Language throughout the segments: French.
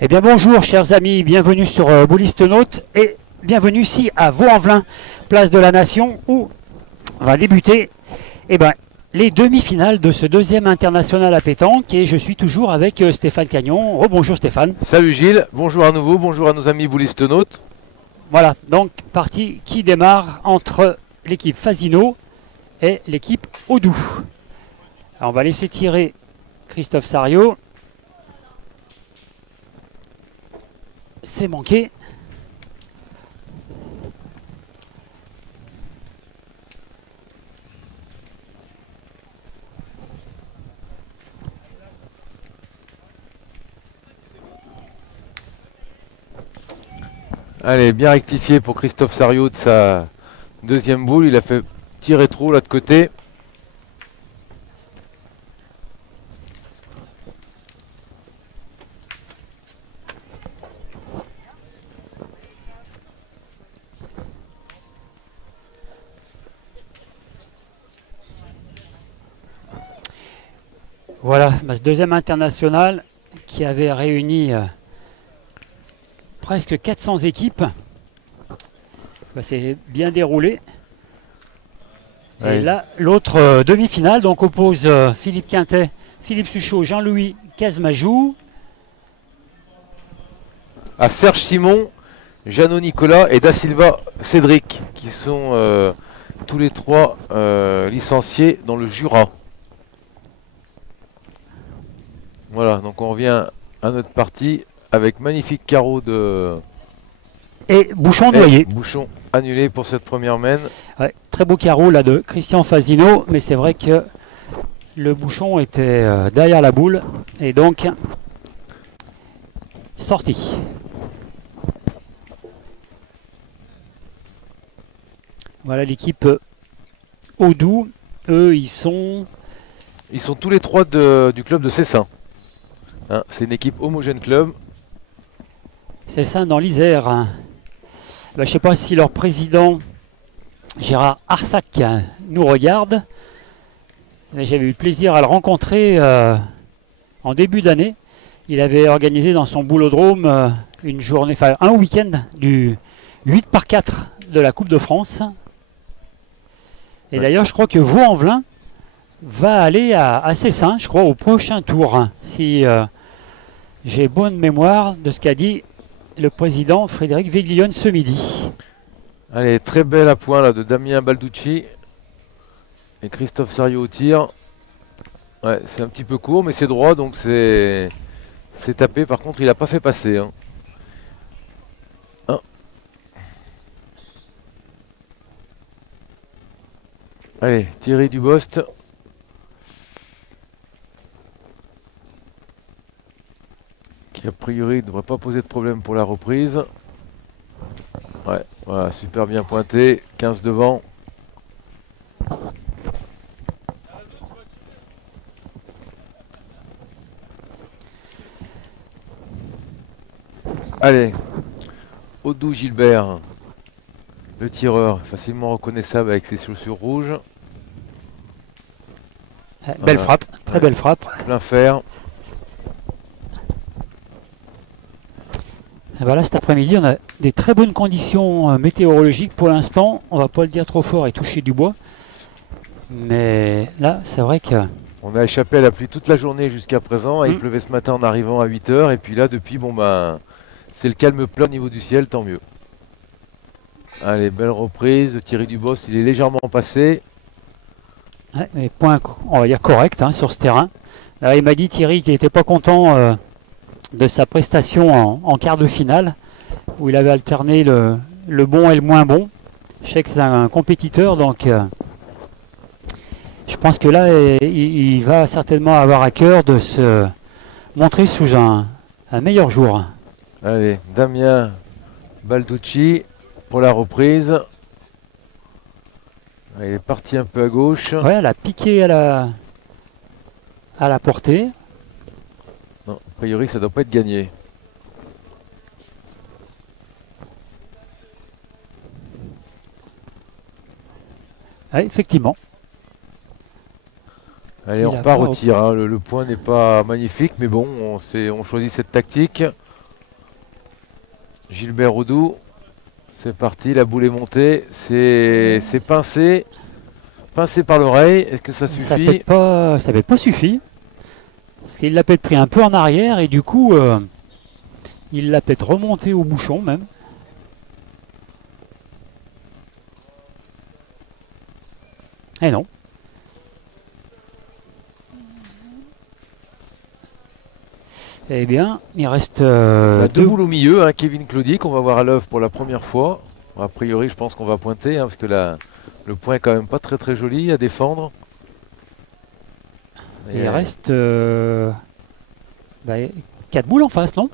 Eh bien bonjour chers amis, bienvenue sur Boulistonautes et bienvenue ici à Vaux-en-Velin, place de la Nation, où on va débuter les demi-finales de ce deuxième international à pétanque. Et je suis toujours avec Stéphane Cagnon. Rebonjour Stéphane. Salut Gilles, bonjour à nouveau, bonjour à nos amis Boulistonautes. Voilà, donc partie qui démarre entre l'équipe Fasino et l'équipe Audou. Alors, on va laisser tirer Christophe Sariot. C'est manqué. Allez, bien rectifié pour Christophe Sariot de sa deuxième boule. Il a fait tirer trop là de côté. Voilà, ce deuxième international qui avait réuni presque 400 équipes. C'est bien déroulé. Oui. Et là, l'autre demi-finale donc oppose Philippe Quintet, Philippe Suchot, Jean-Louis Casmajou. À Serge Simon, Jeannot Nicolas et Da Silva Cédric, qui sont tous les trois licenciés dans le Jura. Voilà, donc on revient à notre partie avec magnifique carreau de... Et bouchon noyé. Bouchon annulé pour cette première main. Ouais, très beau carreau là de Christian Fasino, mais c'est vrai que le bouchon était derrière la boule et donc sorti. Voilà l'équipe Audou. Eux, ils sont tous les trois du club de Cessin. Hein, c'est une équipe homogène club. Cessin dans l'Isère. Je ne sais pas si leur président Gérard Arsac nous regarde. J'avais eu le plaisir à le rencontrer en début d'année. Il avait organisé dans son boulodrome une journée, enfin un week-end du 8x4 de la Coupe de France. Et Ouais. d'ailleurs, je crois que Vaux-en-Velin va aller à Cessin, je crois, au prochain tour. Si j'ai bonne mémoire de ce qu'a dit le président Frédéric Veglione ce midi. Allez, très belle à point là de Damien Balducci et Christophe Sariot au tir. Ouais, c'est un petit peu court, mais c'est droit, donc c'est tapé. Par contre, il n'a pas fait passer. Hein. Allez, Thierry Dubost. Qui a priori ne devrait pas poser de problème pour la reprise. Ouais, voilà, super bien pointé. 15 devant. Allez, Audou Gilbert, le tireur, facilement reconnaissable avec ses chaussures rouges. Belle frappe, très belle frappe. Plein fer. Et voilà, cet après-midi, on a des très bonnes conditions météorologiques pour l'instant. On va pas le dire trop fort et toucher du bois. Mais là, c'est vrai que... On a échappé à la pluie toute la journée jusqu'à présent. Il pleuvait ce matin en arrivant à 8 h. Et puis là, depuis, c'est le calme plat au niveau du ciel, tant mieux. Allez, belle reprise de Thierry Dubost. Il est légèrement passé. Ouais, mais point, on va dire correct sur ce terrain. Là, il m'a dit, Thierry, qu'il n'était pas content de sa prestation en quart de finale, où il avait alterné le bon et le moins bon. Je sais que c'est un compétiteur, donc je pense que là, il va certainement avoir à cœur de se montrer sous un meilleur jour. Allez, Damien Balducci pour la reprise. Il est parti un peu à gauche. Ouais, elle a piqué à la portée. Non, a priori, ça ne doit pas être gagné. Ouais, effectivement. Allez, on repart au tir. Hein. Le point n'est pas magnifique, mais bon, on choisit cette tactique. Gilbert Roudou. C'est parti, la boule est montée. C'est pincé. Pincé par l'oreille. Est-ce que ça Ça suffit? peut pas suffi. Parce qu'il l'a peut-être pris un peu en arrière et du coup, il l'a peut-être remonté au bouchon même. Et non. Eh bien, il reste Deux boules au milieu, hein, Kevin Claudy qu'on va voir à l'œuvre pour la première fois. Bon, a priori, je pense qu'on va pointer, hein, parce que le point est quand même pas très joli à défendre. Et il reste 4 boules en face, non?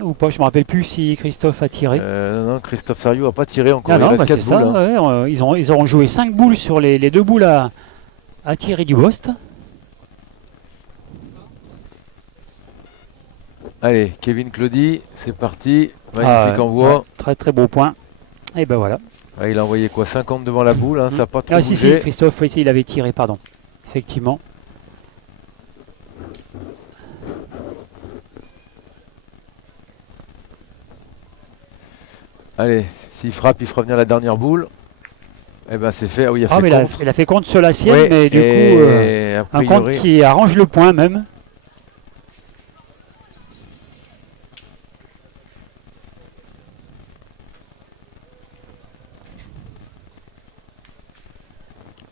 Ou pas, je me rappelle plus si Christophe a tiré. Non, Christophe Sariou n'a pas tiré encore. Ah Il non, reste c'est 4 ça. boules, hein. Ouais, ils auront joué 5 boules sur les 2 boules à Thierry Dubost. Allez, Kevin Claudy, c'est parti. Magnifique envoi. Ouais, très très beau point. Et ben voilà. Il a envoyé quoi, 50 devant la boule, hein, ça n'a pas trop si, bougé. Christophe, ici, il avait tiré, pardon. Effectivement. Allez, s'il frappe, il fera venir la dernière boule. Eh ben c'est fait. Ah oui, il a fait mais contre. il a fait contre sur la sienne, Ouais, mais du coup, un compte qui arrange le point même.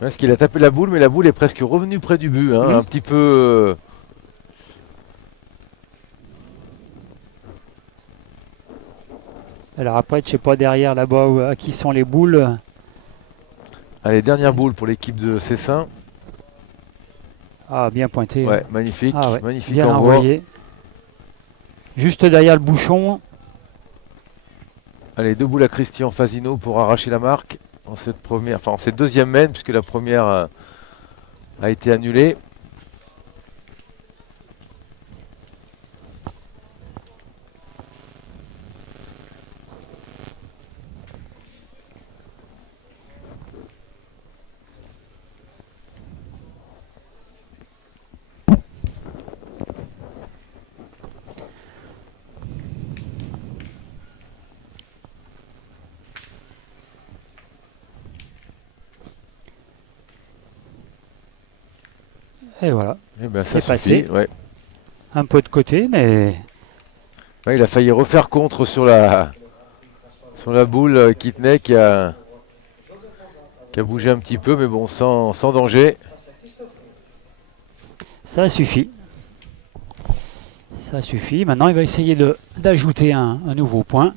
Parce qu'il a tapé la boule, mais la boule est presque revenue près du but, hein, un petit peu. Alors après, je sais pas derrière là-bas à qui sont les boules. Allez, dernière boule pour l'équipe de Cessin. Ah, bien pointé. Ouais, magnifique, magnifique bien envoi. envoyé. Juste derrière le bouchon. Allez, 2 boules à Christian Fasino pour arracher la marque en cette première, enfin en cette deuxième main, puisque la première a été annulée. Et voilà. Et ben, c'est ça passé. suffit, ouais. Un peu de côté, mais... Ouais, il a failli refaire contre sur la boule qui tenait, qui a bougé un petit peu, mais bon, sans danger. Ça suffit. Ça suffit. Maintenant, il va essayer d'ajouter un nouveau point.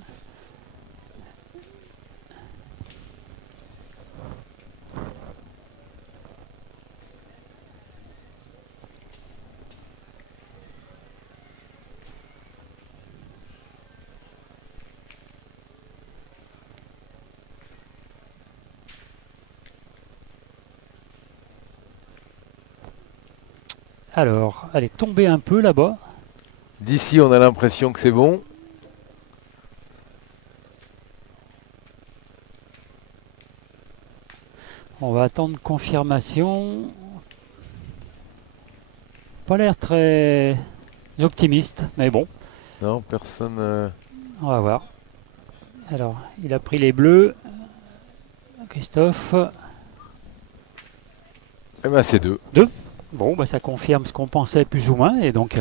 Alors, elle est tombée un peu là-bas. D'ici, on a l'impression que c'est bon. On va attendre confirmation. Pas l'air très optimiste, mais bon. Non, personne... On va voir. Alors, il a pris les bleus. Christophe. Eh ben, c'est 2. Bon, bah, ça confirme ce qu'on pensait plus ou moins. Et donc,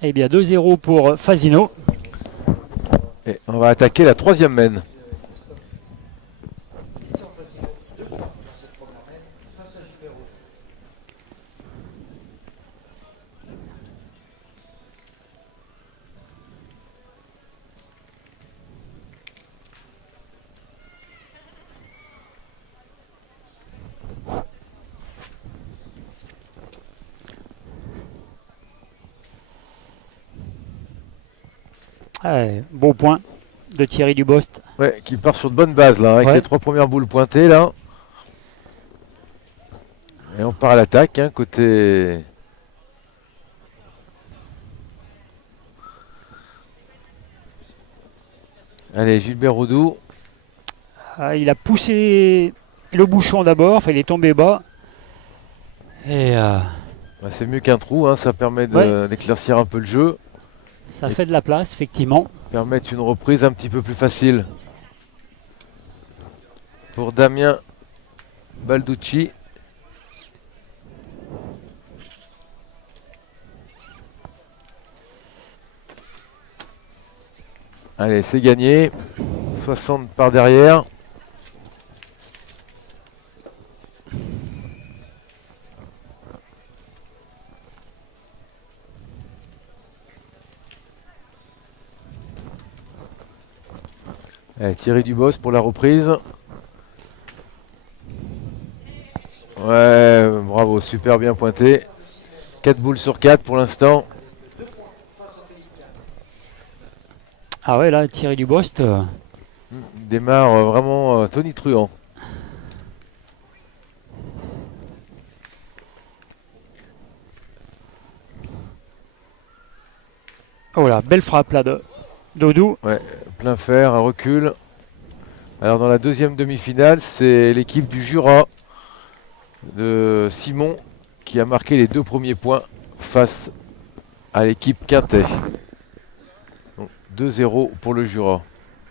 eh bien, 2-0 pour Fasino. Et on va attaquer la troisième main. Allez, beau point de Thierry Dubost. Ouais, qui part sur de bonnes bases là, avec Ouais. ses 3 premières boules pointées là. Et on part à l'attaque, hein, côté... Allez, Gilbert Roudou. Ah, il a poussé le bouchon d'abord, enfin il est tombé bas. Et Bah, c'est mieux qu'un trou, hein, ça permet d'éclaircir un peu le jeu. ça fait de la place, effectivement. permettre une reprise un petit peu plus facile pour Damien Balducci. Allez, c'est gagné. 60 par derrière. Allez, Thierry Dubos pour la reprise. Ouais, bravo, super bien pointé. 4 boules sur 4 pour l'instant. Ah ouais, là, Thierry Dubost. Il démarre vraiment tonitruant. Oh là, belle frappe là de Dodou. Ouais, plein fer, un recul. Alors dans la deuxième demi-finale, c'est l'équipe du Jura de Simon qui a marqué les 2 premiers points face à l'équipe Quintet. Donc 2-0 pour le Jura.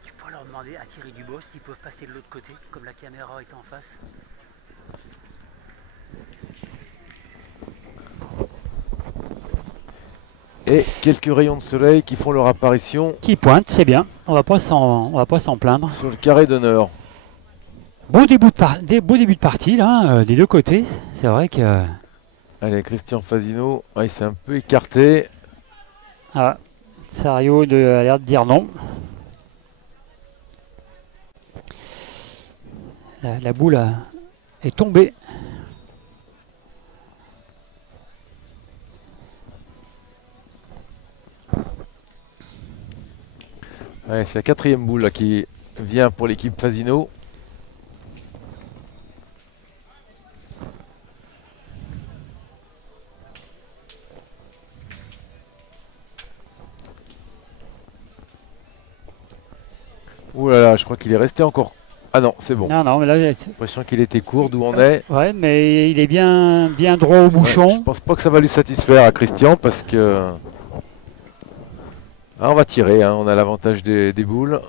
Tu pourrais leur demander à Thierry Dubost s'ils peuvent passer de l'autre côté, comme la caméra est en face. Et quelques rayons de soleil qui font leur apparition Qui pointe, c'est bien. On va pas s'en plaindre. sur le carré d'honneur. Beau début de partie là, des deux côtés. C'est vrai que Allez, Christian Fasino, il s'est un peu écarté. Sario a l'air de dire non. La boule est tombée. Ouais, c'est la 4e boule là, qui vient pour l'équipe Fasino. Ouh là là, je crois qu'il est resté encore. Ah non, c'est bon. Non, mais là, J'ai l'impression qu'il était court d'où on est. ouais, mais il est bien droit au bouchon. Ouais, je pense pas que ça va lui satisfaire à Christian parce que. Ah, on va tirer, hein, on a l'avantage des boules.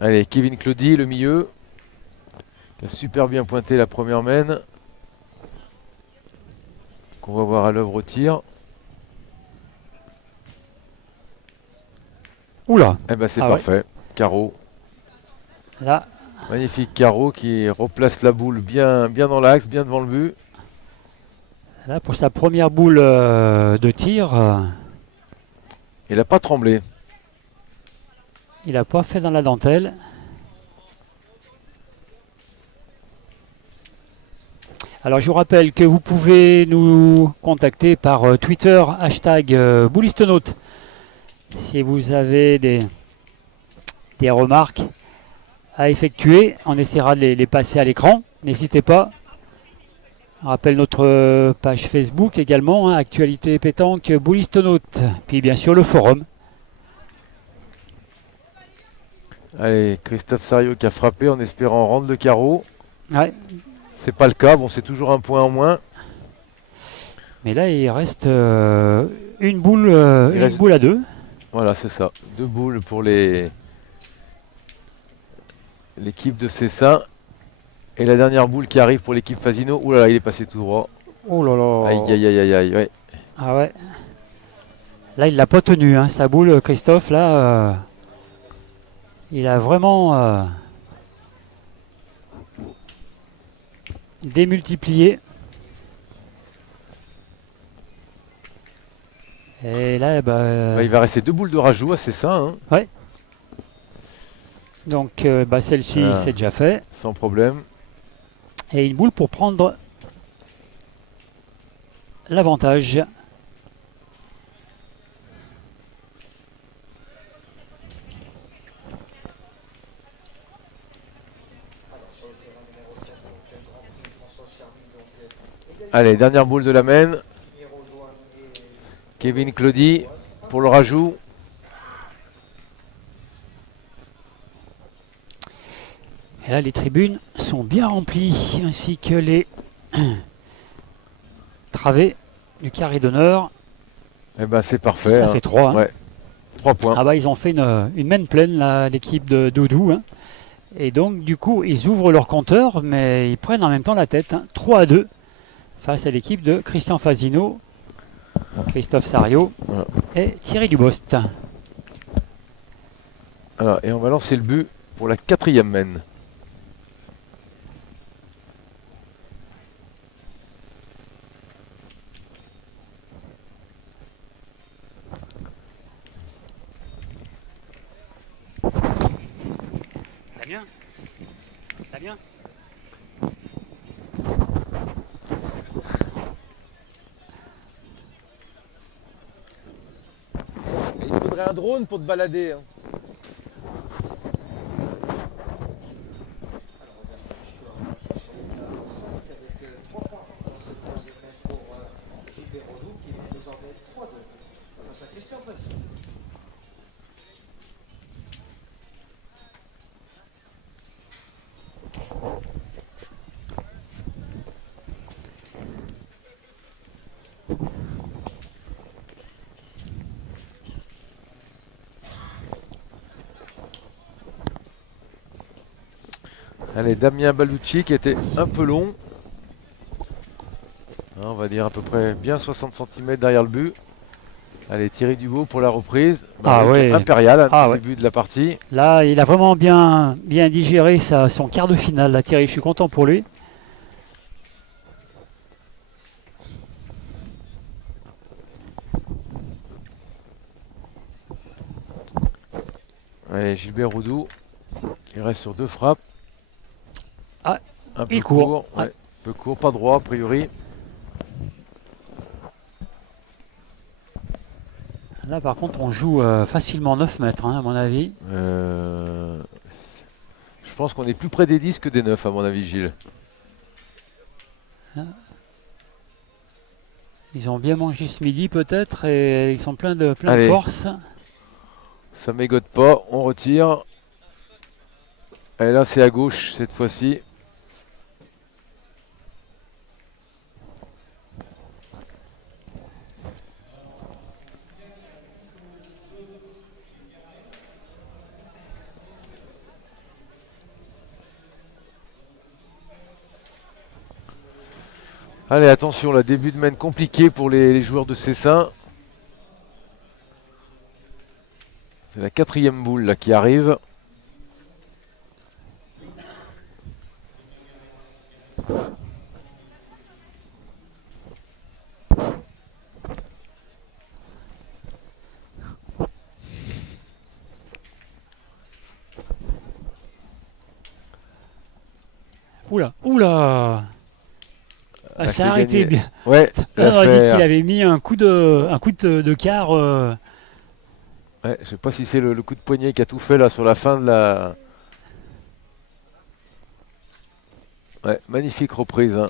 Allez, Kevin Claudy, le milieu. Il a super bien pointé la première mène. Qu'on va voir à l'œuvre au tir. Oula. Eh ben c'est Ah parfait. ouais. Carreau. Là, Magnifique carreau qui replace la boule bien dans l'axe, bien devant le but. là pour sa première boule de tir, Il n'a pas tremblé. il n'a pas fait dans la dentelle. Alors je vous rappelle que vous pouvez nous contacter par Twitter, hashtag Boulistonaute, si vous avez des remarques à effectuer. On essaiera de les passer à l'écran. N'hésitez pas. On rappelle notre page Facebook également, hein, Actualité pétanque Boulistonaute. Puis bien sûr le forum. Allez, Christophe Sario qui a frappé en espérant rendre le carreau. Ouais. C'est pas le cas, bon c'est toujours un point en moins. Mais là il reste une boule à 2. Voilà, c'est ça. 2 boules pour l'équipe de Cessin. Et la dernière boule qui arrive pour l'équipe Fasino. Ouh là là, il est passé tout droit. Oh là là. Aïe aïe aïe aïe aïe. Ouais. Ah ouais. Là il l'a pas tenu, hein, sa boule, Christophe, là. Il a vraiment démultiplié. Et là, Il va rester 2 boules de rajout, c'est ça. Hein. Ouais. Donc celle-ci, c'est déjà fait. Sans problème. Et une boule pour prendre l'avantage. Allez, dernière boule de la main. Kevin Claudy pour le rajout. Et là, les tribunes sont bien remplies, ainsi que les travées du carré d'honneur. Eh ben c'est parfait. Ça Hein. fait 3. Hein. Ouais. 3 points. Ah bah ils ont fait une main pleine, l'équipe de Doudou. Hein. Et donc du coup ils ouvrent leur compteur, mais ils prennent en même temps la tête. Hein. 3-2 face à l'équipe de Christian Fasino, Christophe Sario Voilà. et Thierry Dubost. Alors, et on va lancer le but pour la 4e main. Damien, Damien. Il faudrait un drone pour te balader. Hein. Allez, Damien Balucci qui était un peu long. Hein, on va dire à peu près bien 60 cm derrière le but. Allez, Thierry Dubos pour la reprise. Ah ouais. Impérial, Ah au ouais. début de la partie. Là, il a vraiment bien digéré son quart de finale. Là, Thierry, je suis content pour lui. Allez, Gilbert Roudou. Il reste sur 2 frappes. Ah, un peu il court. Ouais. Un peu court, pas droit a priori. Là, par contre, on joue facilement 9 mètres, hein, à mon avis. Je pense qu'on est plus près des 10 que des 9, à mon avis, Gilles. Ils ont bien mangé ce midi, peut-être, et ils sont pleins de Allez. force. Ça mégote pas, on retire. Et là, c'est à gauche cette fois-ci. Allez, attention, là, début de main compliqué pour les joueurs de Cessin. C'est la 4e boule là, qui arrive. Oula, oula. Ah, ça a arrêté bien. Ouais, on a dit qu'il avait mis un coup de quart. Ouais, je sais pas si c'est le coup de poignet qui a tout fait là sur la fin de la. Ouais, magnifique reprise. Hein.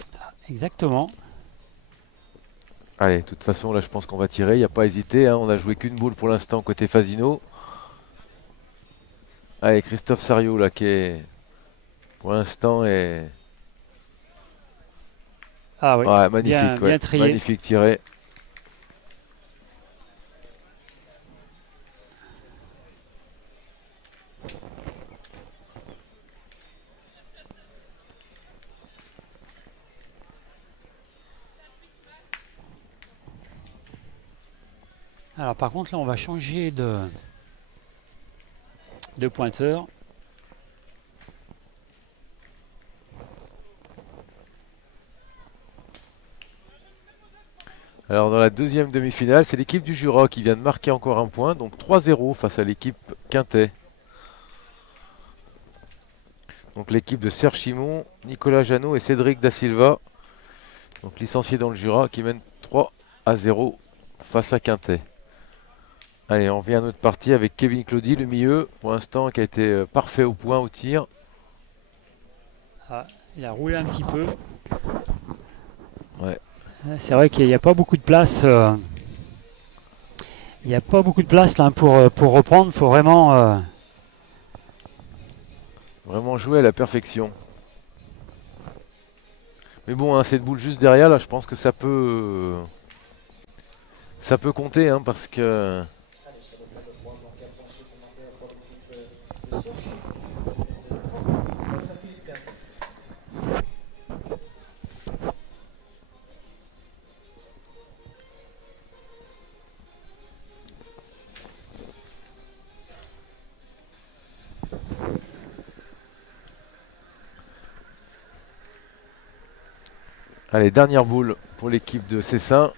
Exactement. Allez, de toute façon, là, je pense qu'on va tirer. Il n'y a pas à hésiter. Hein. On a joué qu'une boule pour l'instant côté Fasino. Allez, Christophe Sario là qui est pour l'instant est. Ah oui, ouais, magnifique, bien, bien trié. Magnifique tiré. Alors par contre là on va changer de pointeur. Alors dans la deuxième demi-finale, c'est l'équipe du Jura qui vient de marquer encore un point, donc 3-0 face à l'équipe Quintet. Donc l'équipe de Serge Chimon, Nicolas Janot et Cédric Da Silva, donc licenciés dans le Jura, qui mènent 3-0 face à Quintet. Allez, on revient à notre partie avec Kevin Claudy, le milieu, pour l'instant qui a été parfait au point, au tir. Ah, il a roulé un petit peu. Ouais. C'est vrai qu'il n'y a pas beaucoup de place. Il n'y a pas beaucoup de place là pour reprendre. Il faut vraiment. Vraiment jouer à la perfection. Mais bon, hein, cette boule juste derrière, là, je pense que ça peut ça peut compter, hein, parce que... Allez, dernière boule pour l'équipe de Cessin.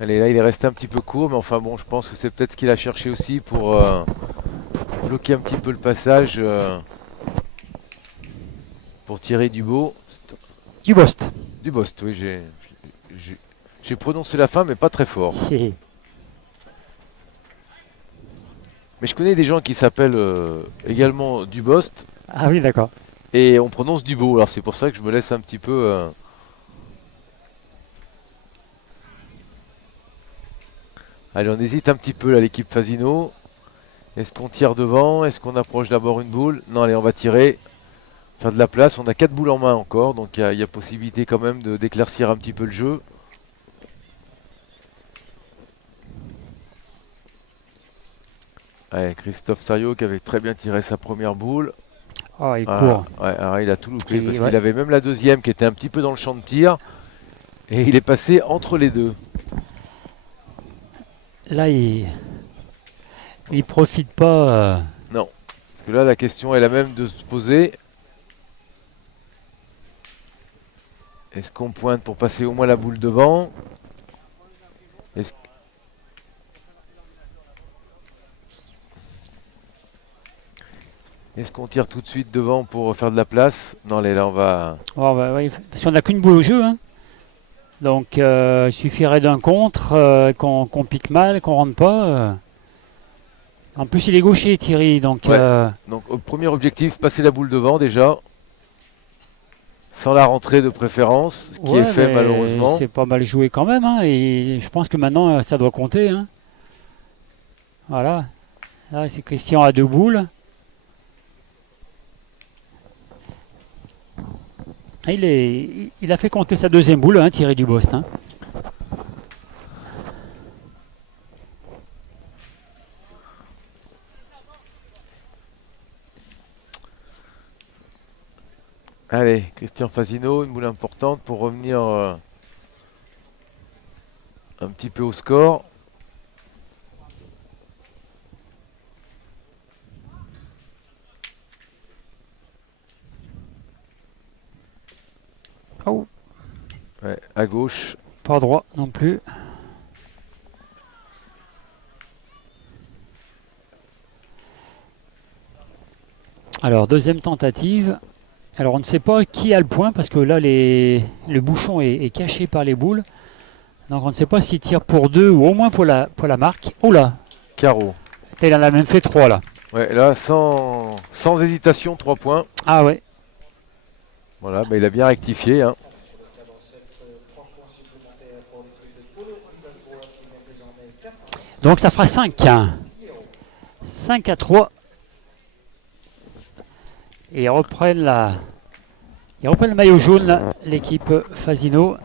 Allez, là il est resté un petit peu court, mais enfin bon, je pense que c'est peut-être ce qu'il a cherché aussi pour bloquer un petit peu le passage pour tirer du beau. Dubost. Dubost, oui, j'ai prononcé la fin, mais pas très fort. Mais je connais des gens qui s'appellent également Dubost. Ah oui, d'accord. Et on prononce Dubo, alors c'est pour ça que je me laisse un petit peu... Allez, on hésite un petit peu là, l'équipe Fasino. Est-ce qu'on tire devant? Est-ce qu'on approche d'abord une boule? Non, allez, on va tirer. Faire de la place. On a 4 boules en main encore, donc il y a possibilité quand même d'éclaircir un petit peu le jeu. Allez, Christophe Sario qui avait très bien tiré sa première boule. Oh, il court. Ouais, alors il a tout loupé parce ouais. qu'il avait même la deuxième qui était un petit peu dans le champ de tir. Et il est passé entre les deux. Là, il profite pas. Non. Parce que là, la question est la même de se poser. Est-ce qu'on pointe pour passer au moins la boule devant? Est-ce qu'on tire tout de suite devant pour faire de la place? Non, allez, là, on va... Oh, bah, oui, parce qu'on n'a qu'une boule au jeu. Hein. Donc, il suffirait d'un contre, qu'on pique mal, qu'on rentre pas. En plus, il est gaucher, Thierry. Donc, ouais. Donc, premier objectif, passer la boule devant déjà. Sans la rentrée de préférence, ce qui est fait malheureusement. C'est pas mal joué quand même. Hein, et je pense que maintenant, ça doit compter. Hein. Voilà. Là, c'est Christian à 2 boules. Il a fait compter sa deuxième boule, hein, Thierry Dubost. Hein. Allez, Christian Fasino, une boule importante pour revenir un petit peu au score. Oh. Ouais, à gauche. Pas droit non plus. Alors, deuxième tentative. Alors, on ne sait pas qui a le point parce que là, le bouchon est caché par les boules. Donc, on ne sait pas s'il tire pour 2 ou au moins pour la marque. Oh là! Carreau. Il en a même fait 3 là. Ouais, là, sans hésitation, 3 points. Ah ouais. Voilà, bah, il a bien rectifié. Hein. Donc, ça fera 5. 5 à 3. Et ils reprennent le maillot jaune, l'équipe Fasino.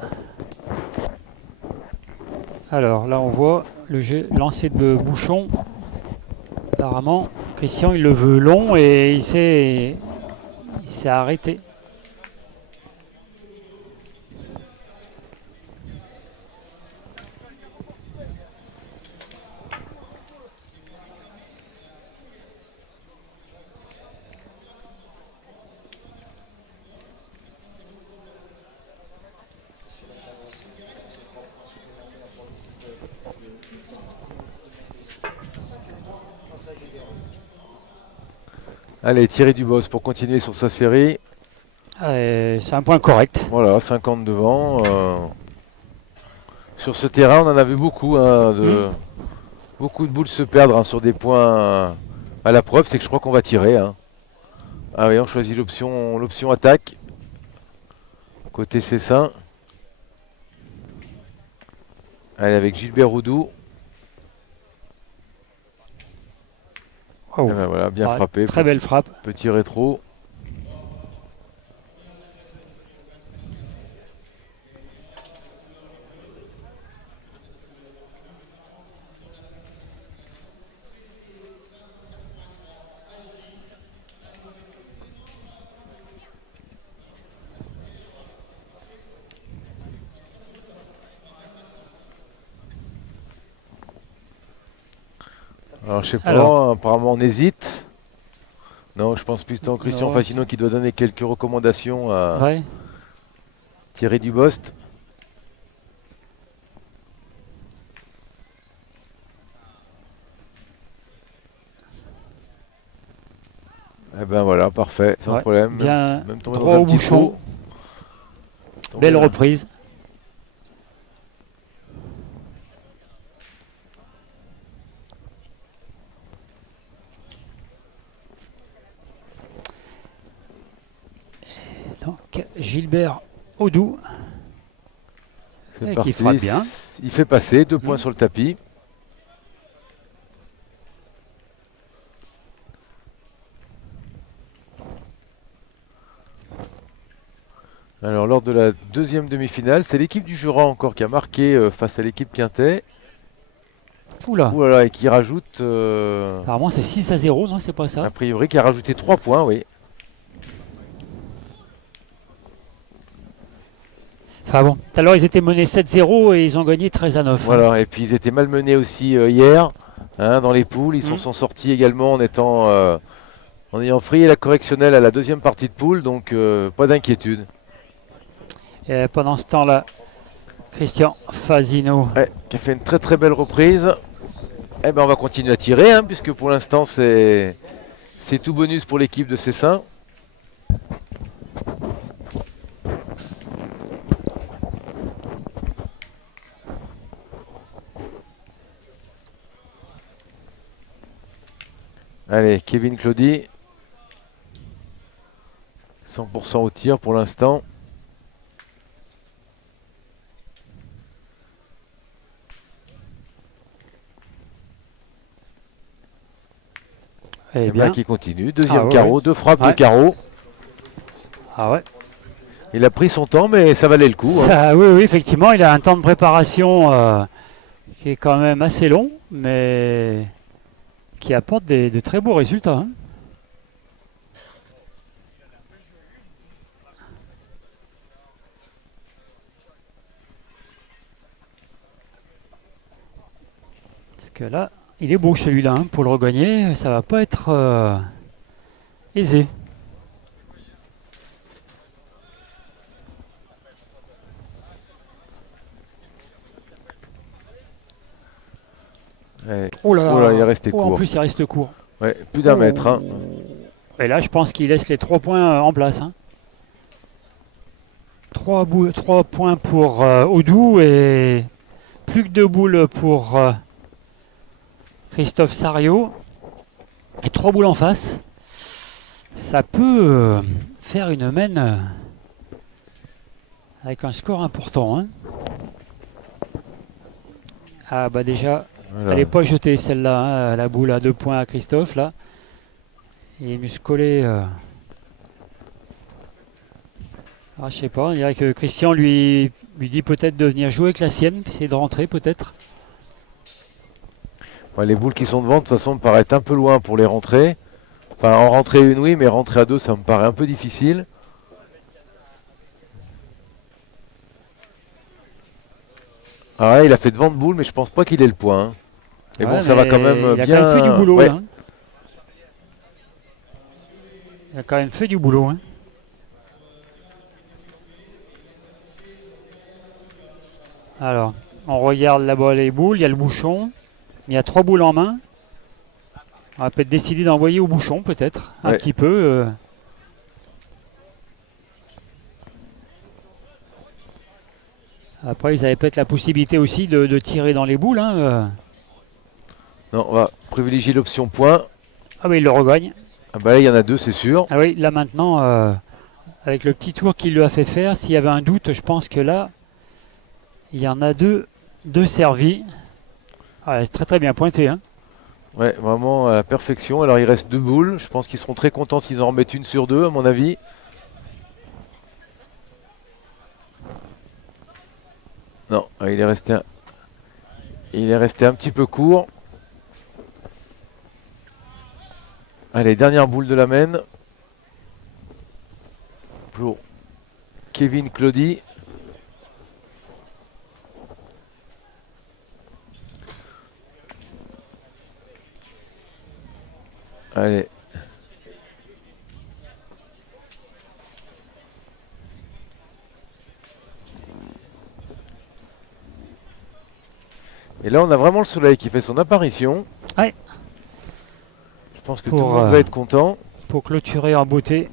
Alors là, on voit le jeu lancé de bouchon. Apparemment, Christian, il le veut long et il s'est arrêté. Allez, Thierry Dubost pour continuer sur sa série. C'est un point correct. Voilà, 50 devant. Sur ce terrain, on en a vu beaucoup. Hein, beaucoup de boules se perdre hein, sur des points. À la preuve, c'est que je crois qu'on va tirer. Hein. Ah oui, on choisit l'option attaque. Côté Cessin. Allez, avec Gilbert Roudou. Oh. Et ben voilà, bien Ah, frappé. Très belle frappe. Petit rétro. Alors je sais pas, Alors. apparemment on hésite. Non, je pense plutôt Christian Non, Fasino qui doit donner quelques recommandations à Ouais. Thierry Dubost. Eh ben voilà, parfait, sans Ouais, problème. bien Même tombé dans droit un au petit bouchon. trou. Tombé Belle là. reprise. Donc Gilbert Audou C'est qui parti. frappe bien. Il fait passer, 2 points sur le tapis. Alors lors de la deuxième demi-finale, c'est l'équipe du Jura encore qui a marqué face à l'équipe Quintet. Oula. Ouh là là, et qui rajoute, Apparemment c'est 6-0, non c'est pas ça. a priori, qui a rajouté 3 points, oui. Enfin bon, tout à l'heure ils étaient menés 7-0 et ils ont gagné 13-9. Voilà, et puis ils étaient malmenés aussi hier, hein, dans les poules. Ils s'en sont sortis également en ayant frayé la correctionnelle à la deuxième partie de poule, donc pas d'inquiétude. Et pendant ce temps-là, Christian Fasino. Ouais, qui a fait une très très belle reprise. Eh ben on va continuer à tirer, hein, puisque pour l'instant c'est tout bonus pour l'équipe de Cessin. Allez, Kevin Claudy. 100% au tir pour l'instant. Eh Et bien. qui continue. Deuxième ouais, carreau, ouais. 2 frappes de Ouais. carreau. Ah ouais. Il a pris son temps, mais ça valait le coup. Hein. Ça, oui, effectivement, il a un temps de préparation qui est quand même assez long, mais qui apporte de très beaux résultats. Hein. Parce que là, il est beau celui-là, hein, pour le regagner, ça va pas être aisé. Ouais. Oh là, Oh là, il est resté en court. plus, il reste court. Ouais, plus d'un mètre. Hein. Et là, je pense qu'il laisse les 3 points en place. Hein. 3 points pour Audou et plus que 2 boules pour Christophe Sario. Et 3 boules en face. Ça peut faire une mène avec un score important. Hein. Ah bah déjà, Voilà. elle n'est pas jetée celle-là, hein, la boule à 2 points à Christophe là. Il est muscolé. Ah, je sais pas, il dirait que Christian lui dit peut-être de venir jouer avec la sienne, essayer de rentrer peut-être. Ouais, les boules qui sont devant, de toute façon, me paraissent un peu loin pour les rentrer. Enfin, en rentrer une, oui, mais rentrer à 2, ça me paraît un peu difficile. Ah ouais, il a fait devant de boule, mais je pense pas qu'il ait le point. Hein. Et Ouais, bon, ça va quand même il a bien. quand même fait du boulot. Ouais. Là, hein. Il a quand même fait du boulot. Hein. Alors, on regarde là-bas les boules, il y a le bouchon. Il y a 3 boules en main. On va peut-être décider d'envoyer au bouchon, peut-être, un Ouais. petit peu. Après, ils avaient peut-être la possibilité aussi de tirer dans les boules. Hein. Non, on va privilégier l'option point. Ah oui, il le regagne. Ah bah là, il y en a 2, c'est sûr. Ah oui, là maintenant, avec le petit tour qu'il lui a fait faire, s'il y avait un doute, je pense que là, il y en a deux servis. Ah, c'est très très bien pointé. Hein. Ouais, vraiment à la perfection. Alors il reste 2 boules. Je pense qu'ils seront très contents s'ils en remettent une sur 2, à mon avis. Non, il est resté un petit peu court. Allez, dernière boule de la main. Pour Kevin Claudie. Allez. Et là, on a vraiment le soleil qui fait son apparition. Ouais. Je pense que tout le monde va être content. Pour clôturer en beauté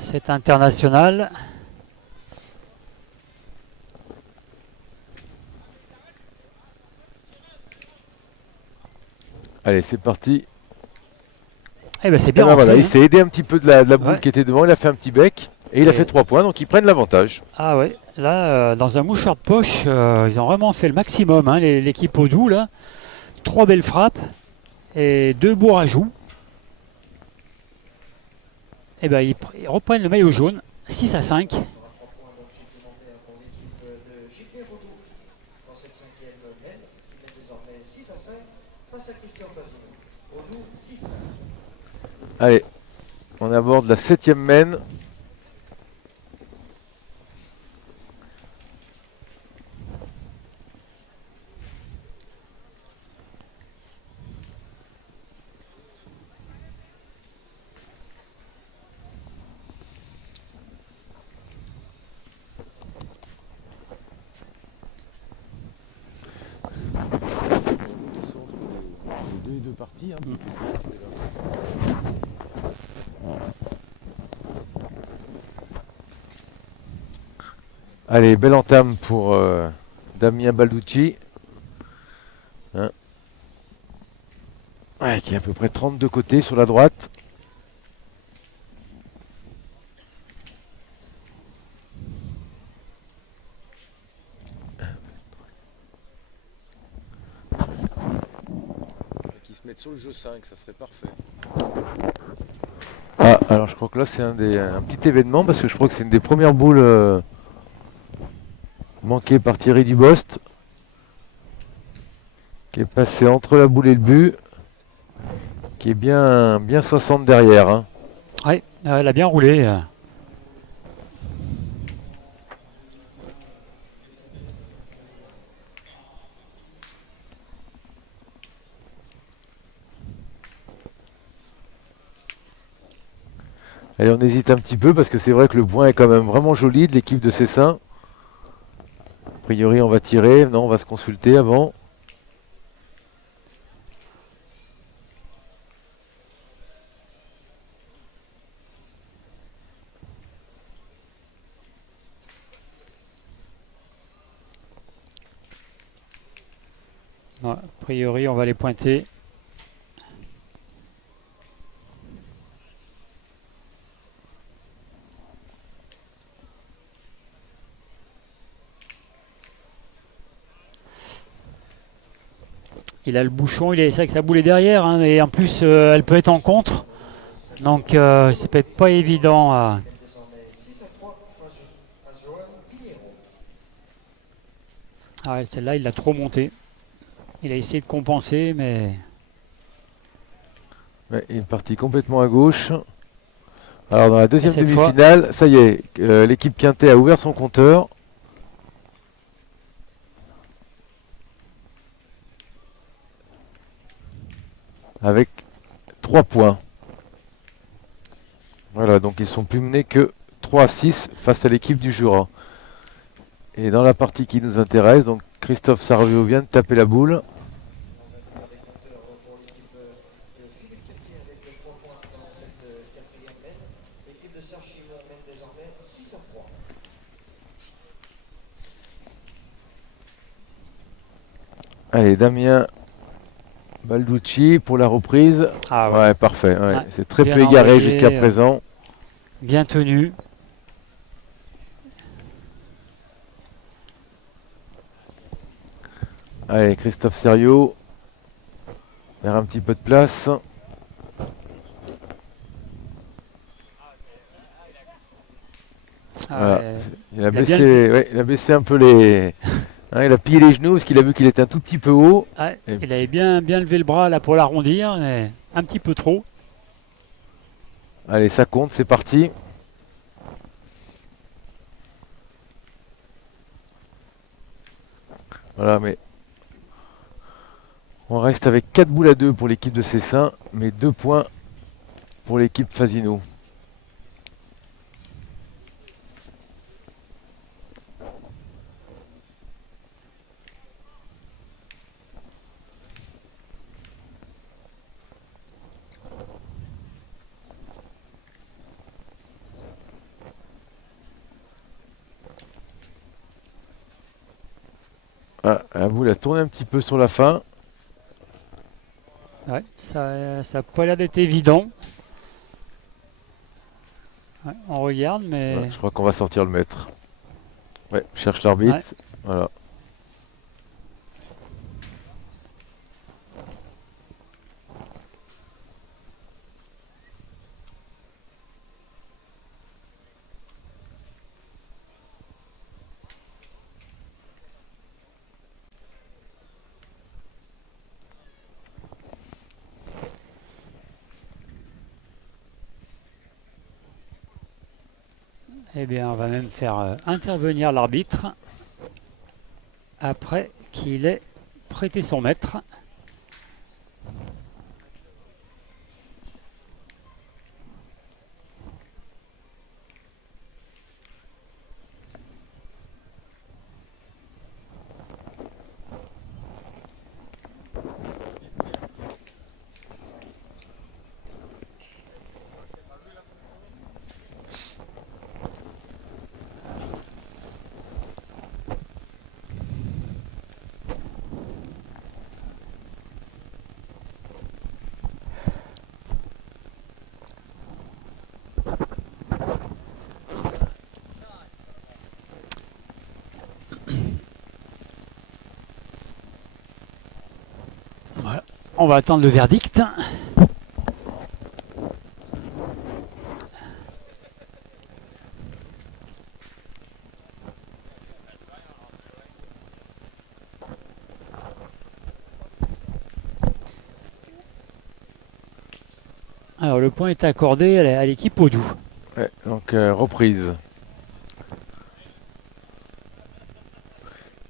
cet international. Allez, c'est parti. Eh ben c'est bien. Ben voilà, il s'est aidé un petit peu de la boule ouais. qui était devant. Il a fait un petit bec. Et il a fait 3 points. Donc ils prennent l'avantage. Ah ouais. Là, dans un mouchoir de poche, ils ont vraiment fait le maximum. Hein, l'équipe Audou, là. 3 belles frappes. Et 2 beaux rajouts. Et ben ils reprennent le maillot jaune. 6-5. Allez, on aborde la 7e main. Deux parties. Allez, belle entame pour Damien Balducci. Hein. Ouais, qui est à peu près 32 côtés sur la droite. Qui se mettent sur le jeu 5, ça serait parfait. Ah, alors je crois que là c'est un petit événement parce que je crois que c'est une des premières boules manquées par Thierry Dubost, qui est passé entre la boule et le but, qui est bien 60 derrière. Hein. Ouais, elle a bien roulé. Allez, on hésite un petit peu parce que c'est vrai que le point est quand même vraiment joli de l'équipe de Cessin. A priori, on va tirer. Non, on va se consulter avant. Ouais, a priori, on va les pointer. Il a le bouchon, c'est vrai que sa boule est derrière, hein, et en plus elle peut être en contre, donc c'est peut-être pas évident. Ah ouais, celle-là il l'a trop monté. Il a essayé de compenser, mais... Ouais, il est parti complètement à gauche. Alors dans la deuxième cette demi-finale, ça y est, l'équipe Quintet a ouvert son compteur. Avec 3 points. Voilà, donc ils sont plus menés que 3-6 face à l'équipe du Jura. Et dans la partie qui nous intéresse, donc Christophe Sarvio vient de taper la boule. Allez, Damien Balducci pour la reprise. Ah ouais. Ouais, parfait. Ouais. Ouais, c'est très bien peu égaré envoyé, jusqu'à présent. Bien tenu. Allez, Christophe Serriot. Faire un petit peu de place. Voilà. Il a baissé, ouais, il a baissé un peu les. Hein, il a plié les genoux parce qu'il a vu qu'il était un tout petit peu haut. Ouais, il avait bien levé le bras là pour l'arrondir, mais un petit peu trop. Allez, ça compte, c'est parti. Voilà, mais on reste avec 4 boules à 2 pour l'équipe de Cessin, mais 2 points pour l'équipe Fasino. Ah, la boule a tourné un petit peu sur la fin. Ouais, ça n'a pas l'air d'être évident. Ouais, on regarde, mais... Ouais, je crois qu'on va sortir le maître. Ouais, cherche l'arbitre. Ouais. Voilà. Eh bien, on va même faire intervenir l'arbitre après qu'il ait prêté son maître. Voilà. On va attendre le verdict. Alors le point est accordé à l'équipe Audou. Ouais, donc reprise.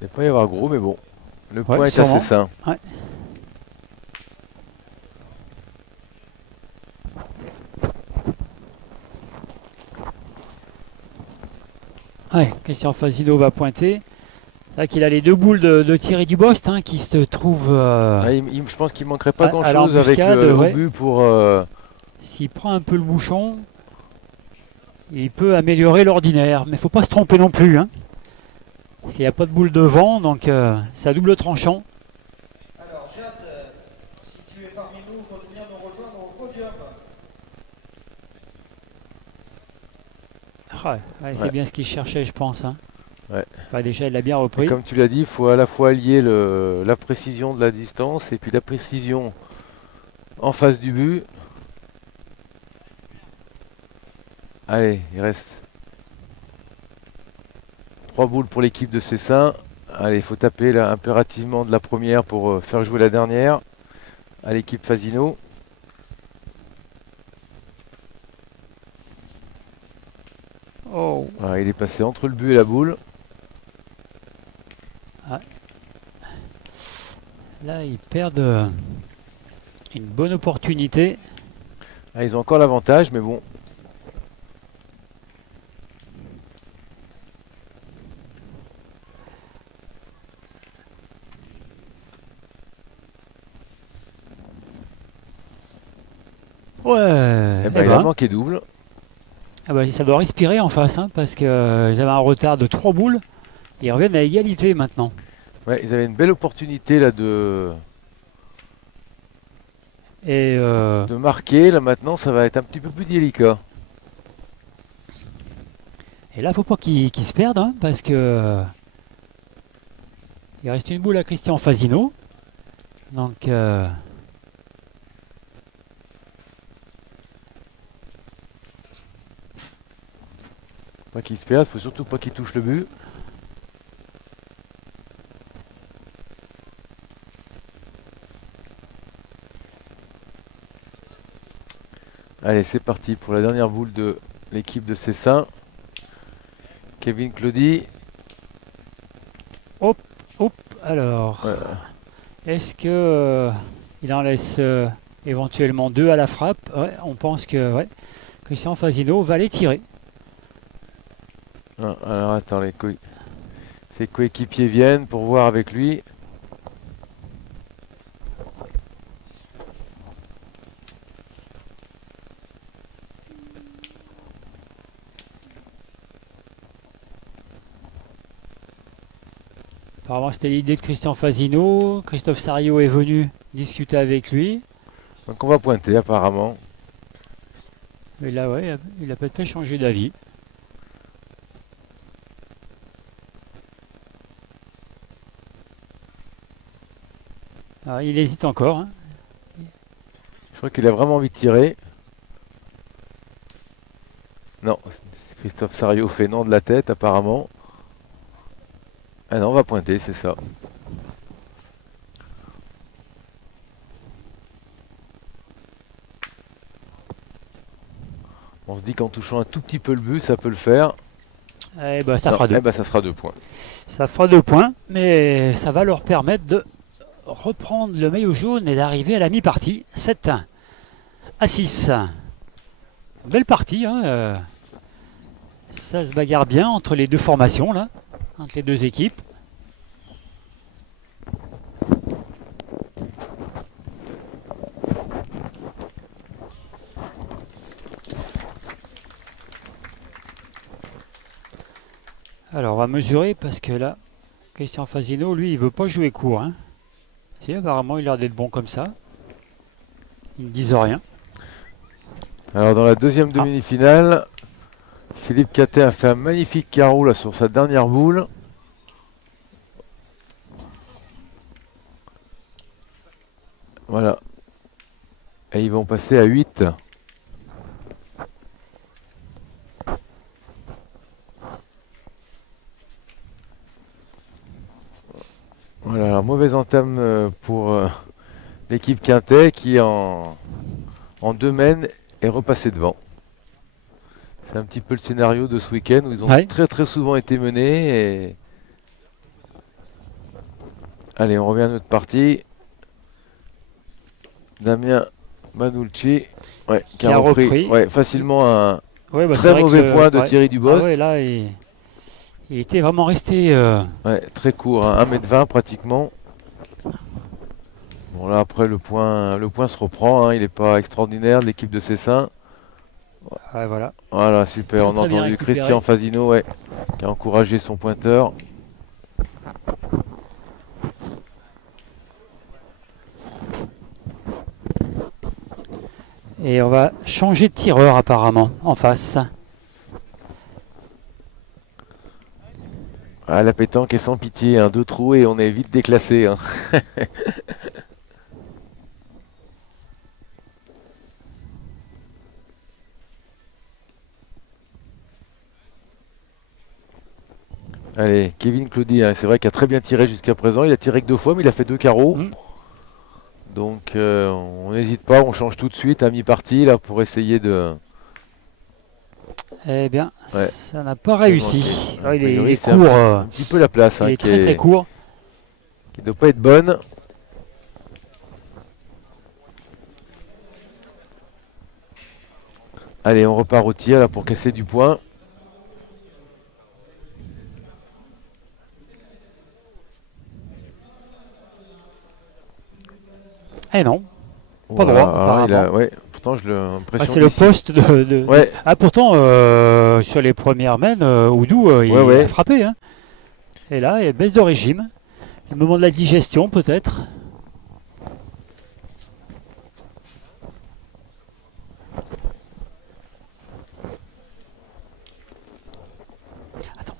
Il ne va pas y avoir gros, mais bon. Le point est sûrement. assez sain. Ouais. Ouais, Christian Fasino va pointer. Là qu'il a les 2 boules de Thierry Dubost hein, qui se trouvent... Ah, je pense qu'il ne manquerait pas à grand-chose avec l'embuscade, ouais. l'obus pour... S'il prend un peu le bouchon, il peut améliorer l'ordinaire. Mais il ne faut pas se tromper non plus. Hein. S'il n'y a pas de boule de vent, donc c'est à double tranchant. Alors Jade, si tu es parmi nous, il faut venir nous rejoindre au podium. Ouais, c'est bien ce qu'il cherchait, je pense. Hein. Ouais. Enfin, déjà, il l'a bien repris. Et comme tu l'as dit, il faut à la fois allier la précision de la distance et puis la précision en face du but. Allez, il reste 3 boules pour l'équipe de Cessin. Allez, il faut taper là impérativement de la première pour faire jouer la dernière à l'équipe Fasino. Oh. Voilà, il est passé entre le but et la boule. Ah. Là, ils perdent une bonne opportunité. Ah, ils ont encore l'avantage, mais bon. Ouais. Eh ben, il a manqué double. Ah bah, ça doit respirer en face, hein, parce qu'ils avaient un retard de 3 boules. Ils reviennent à égalité maintenant. Ouais, ils avaient une belle opportunité là de marquer. Là maintenant, ça va être un petit peu plus délicat. Et là, faut pas qu'ils se perdent, hein, parce que il reste une boule à Christian Fasino. Donc Pas qu'il se perde, faut surtout pas qu'il touche le but. Allez, c'est parti pour la dernière boule de l'équipe de Cessin. Kevin Claudy. Hop, alors. Est-ce que il en laisse éventuellement 2 à la frappe? Ouais, on pense que ouais, Christian Fasino va les tirer. Ah, alors attends, ses coéquipiers viennent pour voir avec lui. Apparemment, c'était l'idée de Christian Fasino. Christophe Sario est venu discuter avec lui. Donc on va pointer apparemment. Et là, ouais, il a peut-être fait changer d'avis. Alors, il hésite encore. Hein. Je crois qu'il a vraiment envie de tirer. Non, Christophe Sario fait non de la tête apparemment. Ah non, on va pointer, c'est ça. On se dit qu'en touchant un tout petit peu le but, ça peut le faire. Eh ben, ça fera 2. Eh ben, ça sera 2 points. Ça fera 2 points, mais ça va leur permettre de reprendre le maillot jaune et d'arriver à la mi-partie. 7 à 6. Belle partie. Hein, ça se bagarre bien entre les deux formations, là, entre les deux équipes. Alors on va mesurer parce que là, Christian Fasino, lui, il veut pas jouer court. Hein. Si, apparemment, il a l'air d'être bon comme ça. Ils ne disent rien. Alors dans la deuxième demi-finale, Philippe Cattet a fait un magnifique carreau là sur sa dernière boule. Voilà. Et ils vont passer à 8. Voilà, alors, mauvaise entame pour l'équipe Quintet qui en 2 mènes est repassé devant. C'est un petit peu le scénario de ce week-end où ils ont très souvent été menés. Et... Allez, on revient à notre partie. Damien Manulci qui a repris facilement un très mauvais point de Thierry Dubost. Là, il était vraiment resté... très court, hein, 1m20 pratiquement. Bon là après le point se reprend, hein, il n'est pas extraordinaire de l'équipe de Cessin. Voilà. Voilà, super, on a entendu Christian Fasino qui a encouragé son pointeur. Et on va changer de tireur apparemment en face. Ah, la pétanque est sans pitié, hein, 2 trous et on est vite déclassé. Hein. Allez, Kevin Claudy, hein, c'est vrai qu'il a très bien tiré jusqu'à présent. Il a tiré que 2 fois, mais il a fait 2 carreaux. Donc on n'hésite pas, on change tout de suite à mi-partie là pour essayer de... Eh bien, ça n'a pas réussi. Il est court. Un petit peu la place. Il est très court. Qui ne doit pas être bonne. Allez, on repart au tir là pour casser du point. Eh non, pas droit. Pourtant, je l'impression. C'est le poste de... Ah, pourtant, sur les premières mènes, Oudou, il a frappé. Hein. Et là, il baisse de régime. Le moment de la digestion, peut-être. Attends.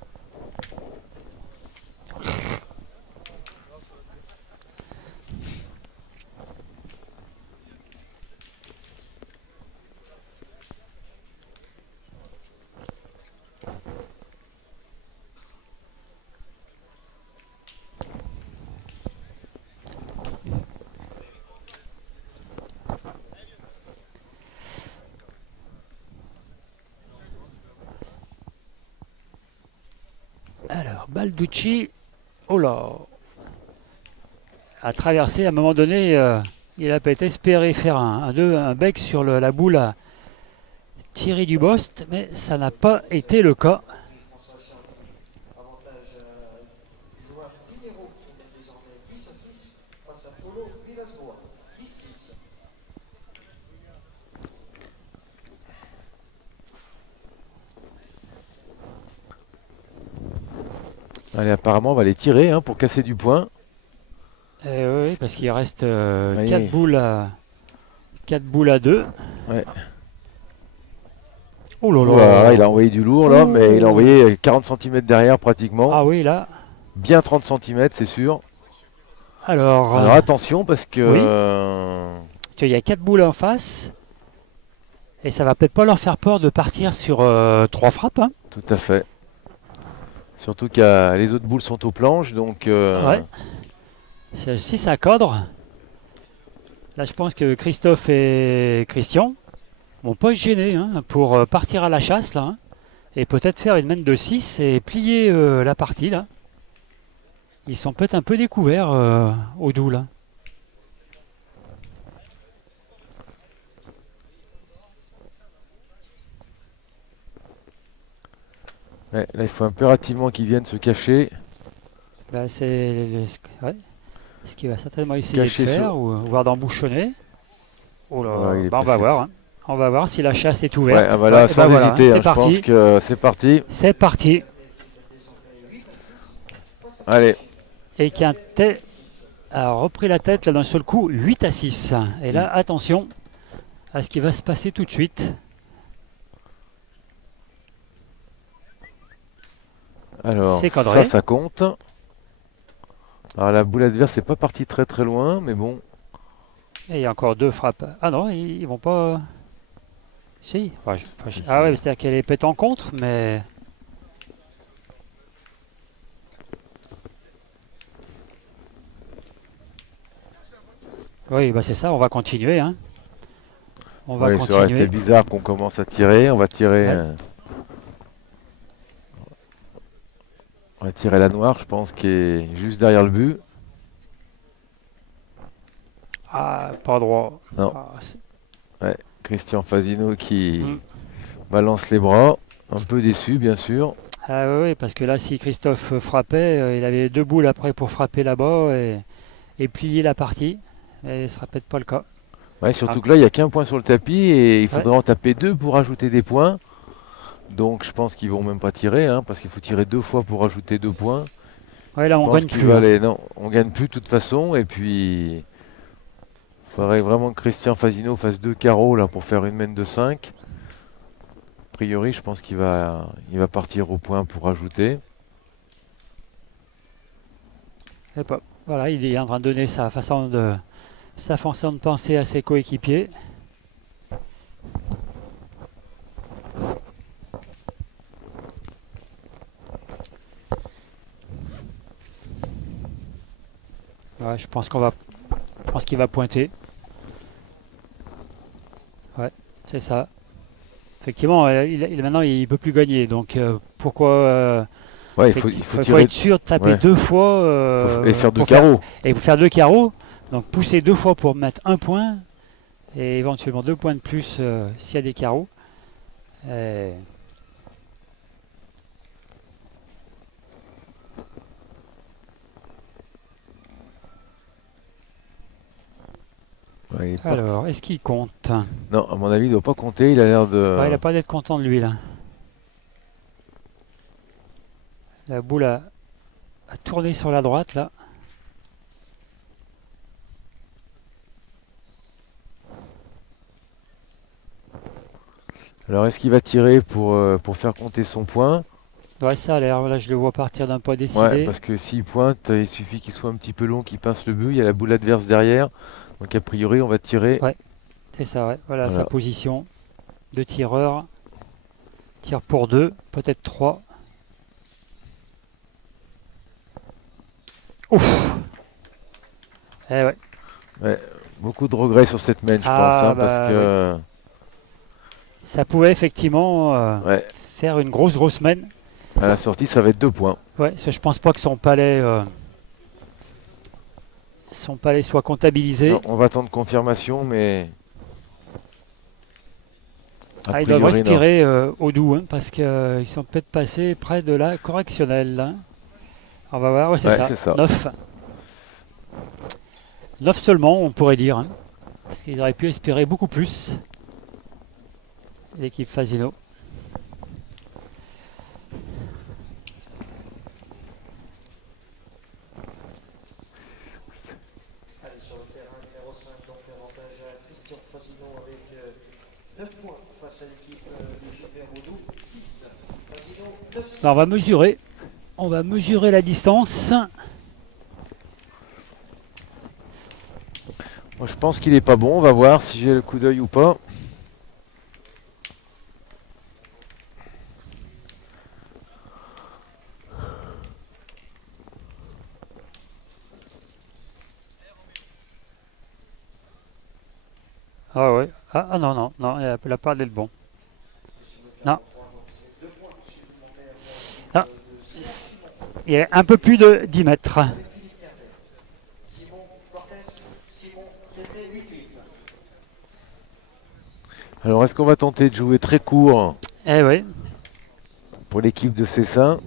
Balducci, oh là, a traversé à un moment donné. Il a peut-être espéré faire un bec sur la boule à Thierry Dubost, mais ça n'a pas été le cas. François Charny. Avantage joueur Pinero qui mène désormais 10-6 face à Polo Villas-Boas. 10-6. Allez, apparemment, on va les tirer hein, pour casser du point. Oui, parce qu'il reste Oui. 4 boules à 2. Ouais. Oh là là. Voilà, il a envoyé du lourd là, Ouh. mais il a envoyé 40 cm derrière pratiquement. Ah oui, là. Bien 30 cm, c'est sûr. Alors, Alors attention parce que oui. Il y a 4 boules en face. Et ça va peut-être pas leur faire peur de partir sur 3 frappes. Hein. tout à fait. Surtout que les autres boules sont aux planches, donc Ouais. Si ça cadre, là je pense que Christophe et Christian vont pas se gêner hein, pour partir à la chasse là, hein, et peut-être faire une main de 6 et plier la partie là. Ils sont peut-être un peu découverts au doux là. ouais, là il faut impérativement qu'ils viennent se cacher. Bah, c'est ce qu'il va certainement essayer Caché de faire sur- ou voir d'embouchonner. Oh là, Ouais, il est bah, on va passé. voir. Hein. On va voir si la chasse est Ouais, ouverte. ah bah là, Ouais, sans bah voilà, hésiter, c'est hein, je pense parti. que c'est parti. C'est parti. Allez, Et Quintet a repris la tête là d'un seul coup, 8-6. Et là, attention à ce qui va se passer tout de suite. alors C'est cadré. ça compte. Alors la boule adverse n'est pas partie très très loin, mais bon. Et il y a encore 2 frappes. Ah non, ils vont pas. Si. Ah ouais, c'est-à-dire qu'elle est pète en contre, mais. Oui, bah c'est ça, on va continuer. Hein. On va Ouais, ça aurait été continuer. bizarre qu'on commence à tirer. On va tirer. Ouais. On va tirer la noire, je pense, qui est juste derrière le but. Ah, pas droit. Non. Ah, Christian Fasino qui Mm. balance les bras. Un peu déçu, bien sûr. ah oui, parce que là, si Christophe frappait, il avait 2 boules après pour frapper là-bas et plier la partie. Et ce sera peut-être pas le cas. Ouais, surtout que là, il n'y a qu'un point sur le tapis et il faudra Ouais. en taper 2 pour ajouter des points. Donc je pense qu'ils vont même pas tirer, hein, parce qu'il faut tirer 2 fois pour ajouter 2 points. Ouais, là, Je on pense gagne qu'il plus. va Hein. aller- Non, on gagne plus de toute façon. Et puis, il faudrait vraiment que Christian Fasino fasse 2 carreaux là, pour faire une main de 5. A priori, je pense qu'il va partir au point pour ajouter. Et pas- Voilà, il est en train de donner sa façon de penser à ses coéquipiers. Ouais, je pense qu'il va pointer. Ouais, c'est ça. Effectivement, maintenant il peut plus gagner. Donc pourquoi Ouais, il faut faut tirer être sûr de taper ouais. 2 fois et faire 2 pour carreaux. et pour faire 2 carreaux. Donc pousser 2 fois pour mettre 1 point et éventuellement 2 points de plus s'il y a des carreaux. Et Ouais, il est parti. alors, est-ce qu'il compte? Non, à mon avis, il ne doit pas compter. Il a l'air de. Ouais, il n'a pas d'être content de lui là. La boule a tourné sur la droite là. Alors, est-ce qu'il va tirer pour faire compter son point? Ouais, ça a l'air. Là, je le vois partir d'un point décidé. Ouais, parce que s'il pointe, il suffit qu'il soit un petit peu long, qu'il pince le but. Il y a la boule adverse derrière. Donc, a priori, on va tirer. Ouais. C'est ça, ouais. Voilà, Voilà. sa position de tireur. Tire pour 2, peut-être 3. Ouf! Eh ouais. Beaucoup de regrets sur cette main, je Ah, pense. Hein, bah, parce que. Ça pouvait effectivement Ouais. faire une grosse semaine. À la sortie, ça va être 2 points. Ouais, parce que je pense pas que son palais soit comptabilisé. Non, on va attendre confirmation, mais... a Ils doivent priori, non. respirer au doux, hein, parce qu'ils sont peut-être passés près de la correctionnelle. Hein. On va voir, ouais, c'est Ouais, ça. ça. 9. 9 seulement, on pourrait dire. Hein, parce qu'ils auraient pu espérer beaucoup plus. L'équipe Fasino. Allez, sur le terrain numéro 5, donc l'avantage à Christian Fasino avec 9 points face à l'équipe du Chopin Roudou, 6. Fasino, 9. Ben, on va mesurer. On va mesurer la distance. Moi, je pense qu'il est pas bon. On va voir si j'ai le coup d'œil ou pas. Ah ouais. Ah non, non, non, elle a pas l'air bon. Non. Ah. Il y a un peu plus de 10 mètres. Simon Cortés, Simon Tété, 8. Alors, est-ce qu'on va tenter de jouer très court Eh oui. pour l'équipe de Cessin?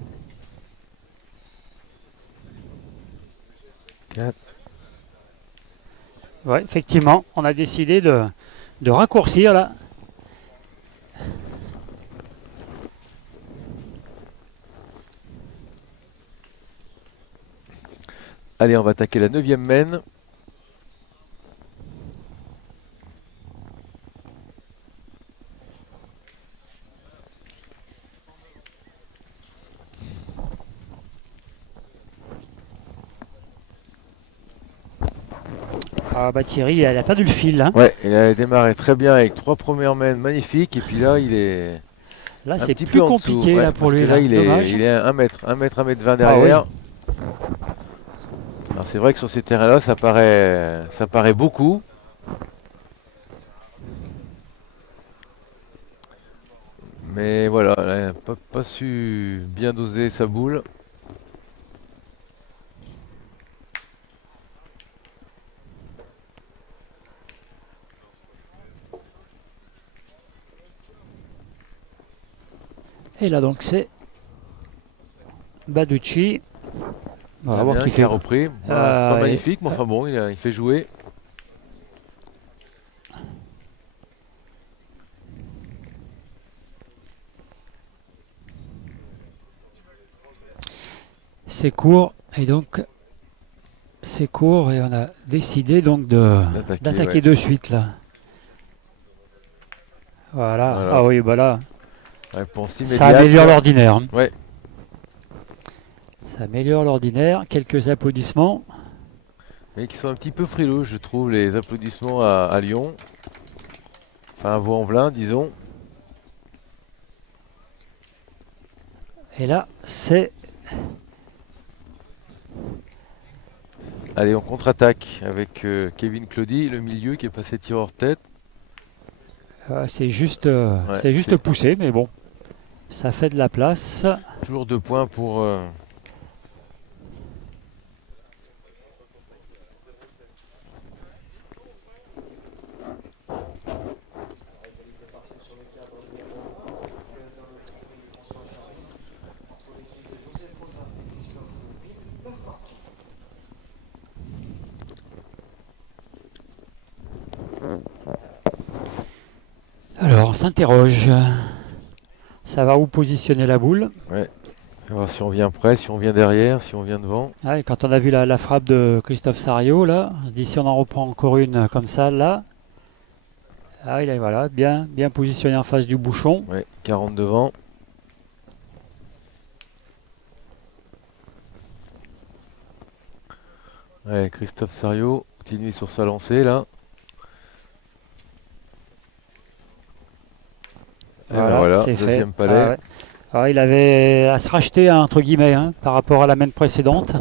4. Ouais, effectivement, on a décidé de raccourcir là. Allez, on va attaquer la 9e mène. Ah bah Thierry, elle a perdu le fil. Hein. Ouais, il a démarré très bien avec 3 premières mènes magnifiques. Et puis là, il est Là, un c'est petit plus peu en dessous. compliqué Ouais, là, pour parce lui. que là, il est Dommage. à 1 mètre, 1 mètre 20 Ah derrière. Alors c'est vrai que sur ces terrains-là, ça paraît beaucoup. Mais voilà, elle n'a pas su bien doser sa boule. Et là, donc, c'est Baducci. On va Très voir bien, qui qui fait. a repris. Voilà, c'est pas et- magnifique, mais enfin bon, il fait jouer. C'est court. Et donc, c'est court. Et on a décidé donc d'attaquer ouais. de suite là. Voilà. Voilà. Ah oui, bah là, Réponse ça immédiate. améliore l'ordinaire. Hein. Ouais. Ça améliore l'ordinaire. Quelques applaudissements. Mais qui sont un petit peu frileux, je trouve, les applaudissements à Lyon. Enfin, à Vaux-en-Velin, disons. Et là, c'est Allez, on contre-attaque avec Kevin Claudy, le milieu qui est passé tireur tête. c'est juste, Ouais, c'est juste c'est- poussé, mais bon, ça fait de la place. Toujours 2 points pour... Sur le cadre numéro 1, donc dans le conflit François Charly, entre l'équipe de Joseph Rosa et Christophe Ville, 9 parties. Alors, on s'interroge. Ça va où positionner la boule? On va voir si on vient près, si on vient derrière, si on vient devant. Ah, et quand on a vu la frappe de Christophe Sario, là, on se dit si on en reprend encore une comme ça, là. Ah, il est voilà, bien positionné en face du bouchon. Ouais, 40 devant. Ouais, Christophe Sario continue sur sa lancée là. Et ben voilà, c'est fait. deuxième palais. Ah, ouais. Alors, il avait à se racheter, entre guillemets, hein, par rapport à la mène précédente,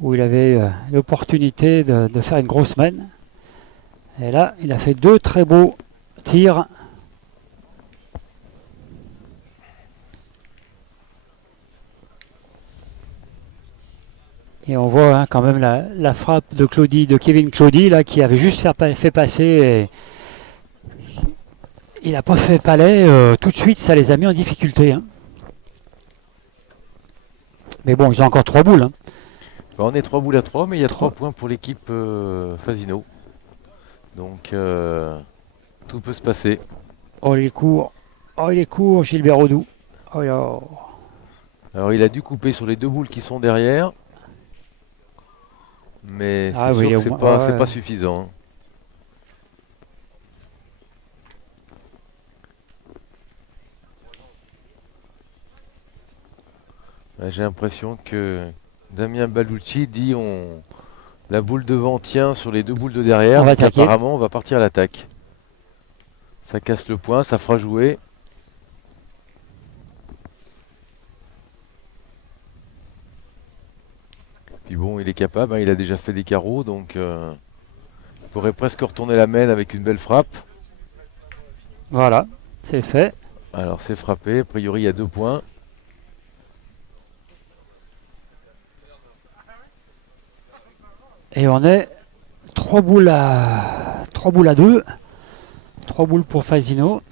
où il avait l'opportunité de faire une grosse mène. Et là, il a fait 2 très beaux tirs. Et on voit hein, quand même la frappe de Kevin Claudy, là, qui avait juste fait passer. Et il n'a pas fait palais. Tout de suite, ça les a mis en difficulté. Hein. Mais bon, ils ont encore 3 boules. Hein. Bah, on est 3 boules à 3, mais il y a 3 points pour l'équipe Fasino. Donc tout peut se passer. Oh, il est court, Gilbert Audou. Oh là. Alors il a dû couper sur les 2 boules qui sont derrière. Mais c'est sûr que c'est pas suffisant. Hein. Là, j'ai l'impression que Damien Balucci dit la boule devant tient sur les 2 boules de derrière. On va donc apparemment on va partir à l'attaque. Ça casse le point, ça fera jouer. Puis bon, il est capable, hein, il a déjà fait des carreaux, donc il pourrait presque retourner la main avec une belle frappe. Voilà, c'est fait. Alors c'est frappé, a priori il y a 2 points. Et on est 3 boules à 2. 3 boules pour Fasino.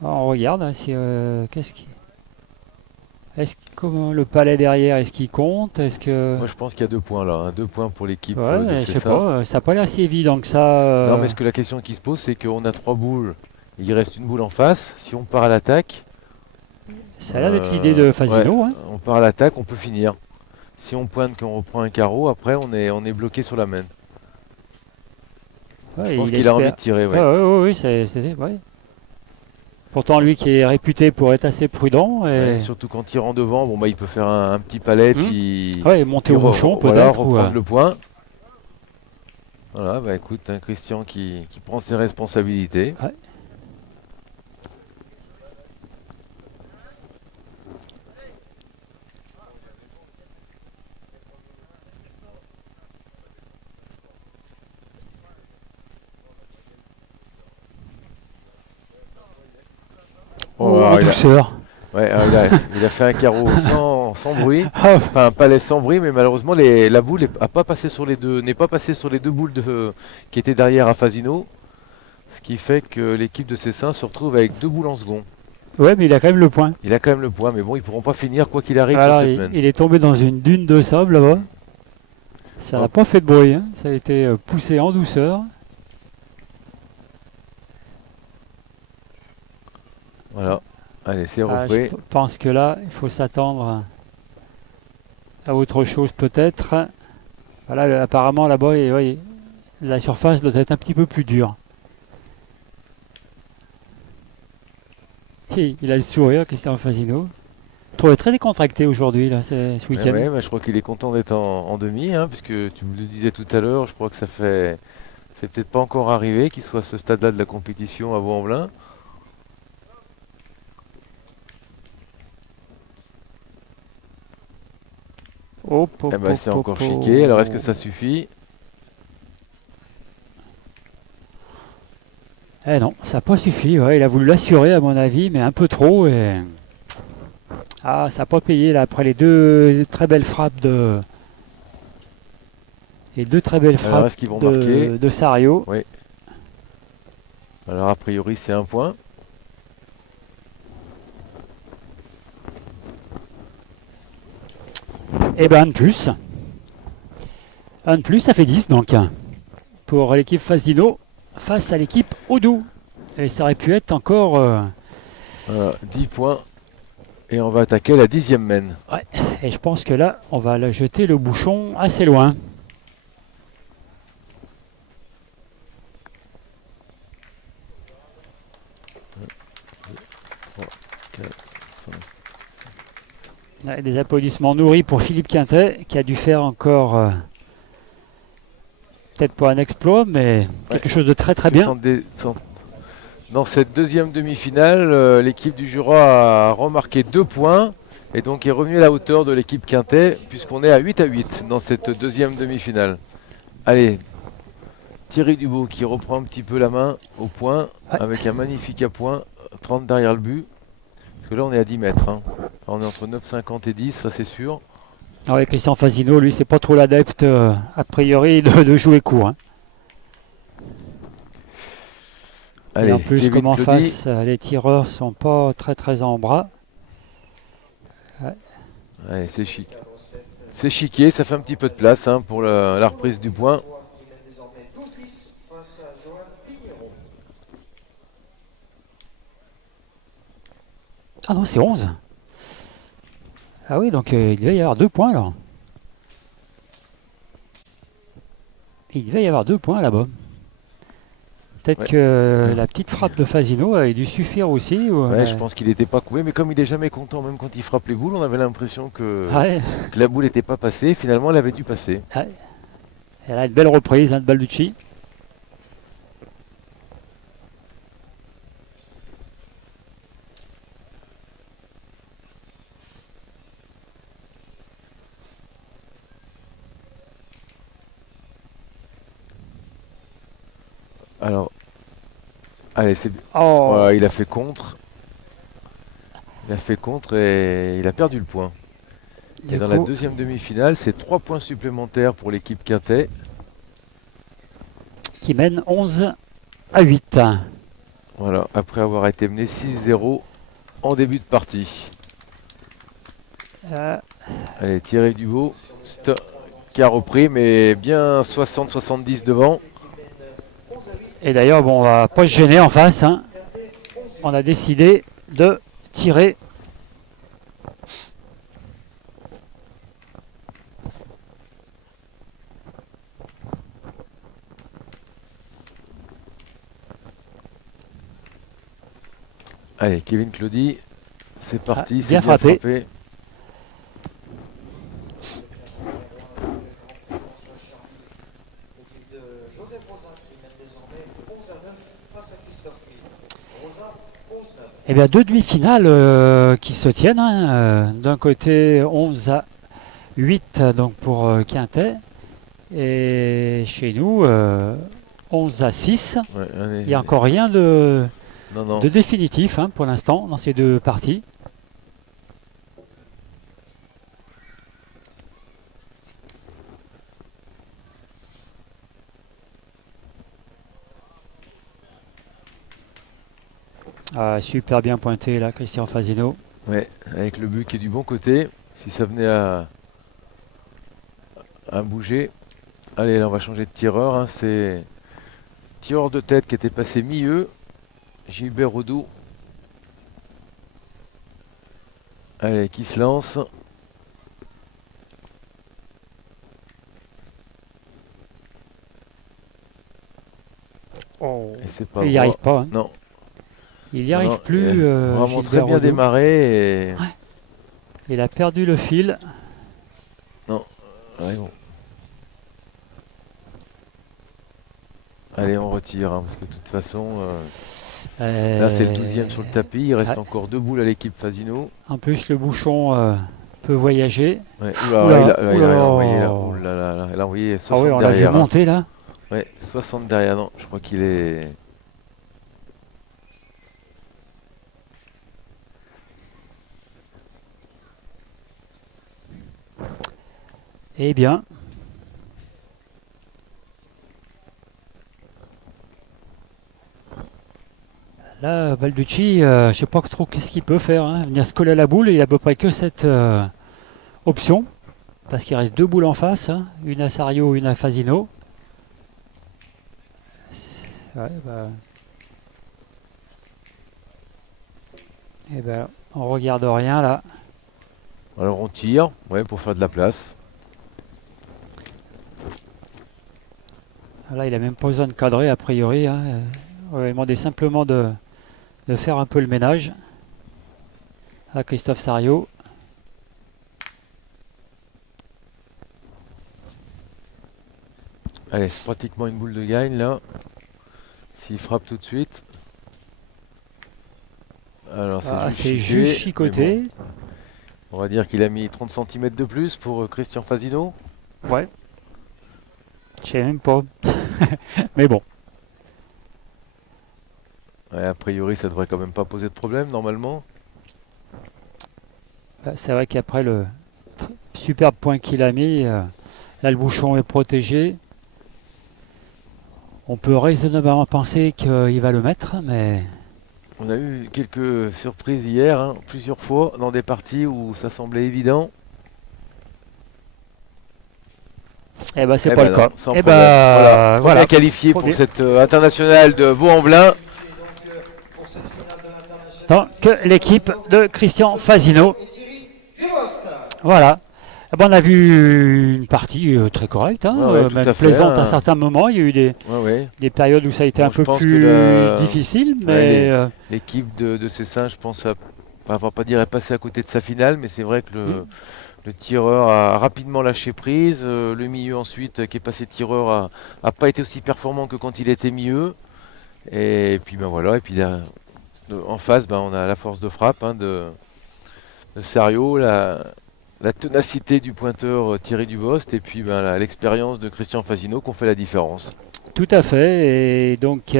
On regarde hein, si comment le palais derrière, est-ce qu'il compte? Est-ce que Moi je pense qu'il y a 2 points là, hein, 2 points pour l'équipe de je sais Cessin. pas, ça n'a pas l'air si évident que ça. Non mais ce que la question qui se pose c'est qu'on a 3 boules, il reste une boule en face, si on part à l'attaque. Ça a l'air d'être l'idée de Fasino. Ouais, Hein. on part à l'attaque, on peut finir. Si on pointe qu'on reprend un carreau, après on est bloqué sur la main. Ouais, je pense qu'il a envie de tirer. Ouais. Oui, ouais. Pourtant, lui qui est réputé pour être assez prudent. Et surtout quand il rentre devant, bon, bah, il peut faire un petit palais, puis monter au bouchon voilà, peut-être. reprendre le point. Voilà, bah écoute, un Christian qui prend ses responsabilités. Ouais. Douceur. Ouais, il a fait un carreau sans bruit, enfin un palais sans bruit, mais malheureusement la boule n'est pas passée sur les 2 boules qui étaient derrière à Fasino, ce qui fait que l'équipe de Cessin se retrouve avec 2 boules en second. Ouais, mais il a quand même le point. Il a quand même le point, mais bon, ils pourront pas finir quoi qu'il arrive Alors, sur cette main. il est tombé dans une dune de sable là-bas. Ça n'a pas fait de bruit, hein. Ça a été poussé en douceur. Voilà, allez, c'est repris. Je pense que là, il faut s'attendre à autre chose peut-être. Voilà, apparemment là-bas, la surface doit être un petit peu plus dure. Et il a le sourire, Christian Fasino. Je trouvais très décontracté aujourd'hui, là, ce week-end. Ouais, je crois qu'il est content d'être en demi, hein, puisque tu me le disais tout à l'heure, je crois que c'est peut-être pas encore arrivé qu'il soit à ce stade-là de la compétition à Vaux-en-Velin. C'est encore chiqué, alors est-ce que ça suffit? Eh non, ça n'a pas suffi. Ouais, il a voulu l'assurer à mon avis, mais un peu trop. Et ça n'a pas payé là après les 2 très belles frappes de. Les 2 très belles frappes est-ce qu'ils vont marquer de Sario. Oui. Alors a priori c'est 1 point. Et ben un de plus. Un de plus, ça fait 10 donc. Pour l'équipe Fasino face à l'équipe Audou. Et ça aurait pu être encore... 10 points. Et on va attaquer la 10e main. Ouais, et je pense que là, on va jeter le bouchon assez loin. Des applaudissements nourris pour Philippe Quintet, qui a dû faire encore... peut-être pas un exploit, mais quelque chose de très très bien. Dans cette 2e demi-finale, l'équipe du Jura a remarqué 2 points et donc est revenue à la hauteur de l'équipe Quintet puisqu'on est à 8-8 dans cette 2e demi-finale. Allez, Thierry Dubout qui reprend un petit peu la main au point avec un magnifique à point, 30 derrière le but. que là, on est à 10 mètres. Hein. On est entre 9,50 et 10, ça c'est sûr. Ouais, Christian Fasino, lui, c'est pas trop l'adepte, a priori, de jouer court. Hein. Allez, et en plus, Kevin comme en Claudie. face, les tireurs sont pas très en bras. Allez, c'est chic. C'est chiqué, ça fait un petit peu de place hein, pour la reprise du point. Qui mène désormais 12-10 face à Johan Pigneron. Ah non, c'est 11. Ah oui, donc il devait y avoir 2 points là. Il devait y avoir 2 points là-bas. Peut-être Ouais. que la petite frappe de Fasino a dû suffire aussi. Ouais, je pense qu'il n'était pas coué, mais comme il est jamais content, même quand il frappe les boules, on avait l'impression que Ouais. la boule n'était pas passée. Finalement, elle avait dû passer. Elle a une belle reprise hein, de Balducci. Alors, allez, c'est bien. Oh, Voilà, il a fait contre. Il a fait contre et il a perdu le point. du Et dans la coup, deuxième demi-finale, c'est 3 points supplémentaires pour l'équipe Quintet. qui mène 11-8. Voilà, après avoir été mené 6-0 en début de partie. Allez, Thierry Dubo, qui a repris, mais bien 60-70 devant. Et d'ailleurs, bon, on va pas se gêner en face. Hein. On a décidé de tirer. Allez, Kevin Claudie, c'est parti, Ah, c'est bien bien frappé. frappé. L'équipe de Joseph Rosa qui mène désormais 11-9 face à Christophe Philippe. Rosa 11-9. Eh bien, 2 demi-finales qui se tiennent. Hein. D'un côté, 11-8 donc pour Quintet. Et chez nous, 11-6. Ouais, allez, Il n'y a encore rien de non. définitif hein, pour l'instant dans ces 2 parties. Ah, super bien pointé là, Christian Fasino. Ouais, avec le but qui est du bon côté. Si ça venait à bouger. Allez, là, on va changer de tireur. Hein, c'est tireur de tête qui était passé milieu. Gilbert Rodou. Allez, qui se lance. Et c'est pas Il n'y droit. arrive pas. Hein. Non. Il n'y arrive Non, plus. vraiment Gilbert très bien Rodou. démarré. Et... Il a perdu le fil. Ouais, bon. Allez, on retire, hein, parce que de toute façon, là c'est le 12e sur le tapis, il reste ouais. encore 2 boules à l'équipe Fasino. En plus, le bouchon peut voyager. Ouais. Oula, Oula, il a oula. envoyé là. Oula, là, il a envoyé 60 Ah oui, on l'a vu derrière. Hein. monter là. Ouais, 60 derrière, non, je crois qu'il est... Eh bien. Là, Balducci, je sais pas trop qu'est-ce qu'il peut faire. Hein. Venir se coller à la boule, il a à peu près que cette option. Parce qu'il reste 2 boules en face. Hein. Une à Sario, une à Fasino. Ouais, bah. Eh ben, on regarde rien là. Alors on tire, ouais, pour faire de la place. Là, il a même pas besoin de cadrer a priori. Hein. On va lui demander simplement de faire un peu le ménage à Christophe Sario. Allez, c'est pratiquement une boule de gagne là. S'il frappe tout de suite. Alors C'est juste chicoté. Bon, on va dire qu'il a mis 30 cm de plus pour Christian Fasino. Ouais. Je sais même pas. Mais bon. Ouais, a priori, ça devrait quand même pas poser de problème normalement. C'est vrai qu'après le superbe point qu'il a mis, là le bouchon est protégé. On peut raisonnablement penser qu'il va le mettre, mais On a eu quelques surprises hier, hein, plusieurs fois, dans des parties où ça semblait évident. eh ben, c'est Eh pas ben le non, cas. sans Eh problème. ben, Très voilà. bien qualifié pour Premier. cette internationale de Vaux-en-Velin. Pour cette finale de l'international. Donc, l'équipe de Christian Fasino. Et Thierry Guérosta. Voilà. Eh ben, on a vu une partie très correcte, hein, Ouais, ouais, tout même à fait, plaisante hein. à certains moments. Il y a eu des Ouais. périodes où ça a été Bon, un je peu pense que plus difficile, mais L'équipe de Cessin, je pense, on va pas dire est passée à côté de sa finale, mais c'est vrai que le tireur a rapidement lâché prise. Le milieu ensuite, qui est passé tireur, a pas été aussi performant que quand il était milieu. Et puis ben voilà, et puis là, en face, ben, on a la force de frappe hein, de Serio, la ténacité du pointeur Thierry Dubost, et puis ben, l'expérience de Christian Fasino qui ont fait la différence. tout à fait. Et donc,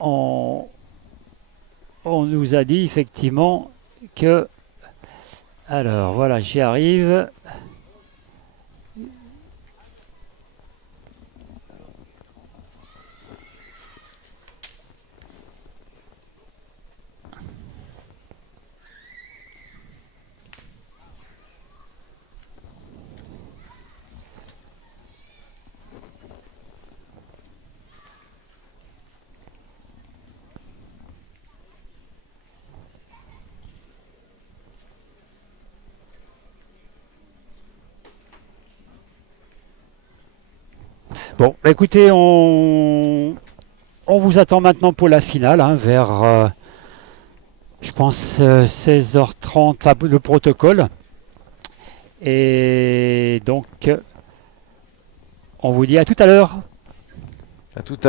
on nous a dit effectivement que... Alors, voilà, j'y arrive. Bon, bah écoutez, on vous attend maintenant pour la finale, hein, vers, je pense, 16h30, le protocole. Et donc, on vous dit à tout à l'heure. À tout à l'heure.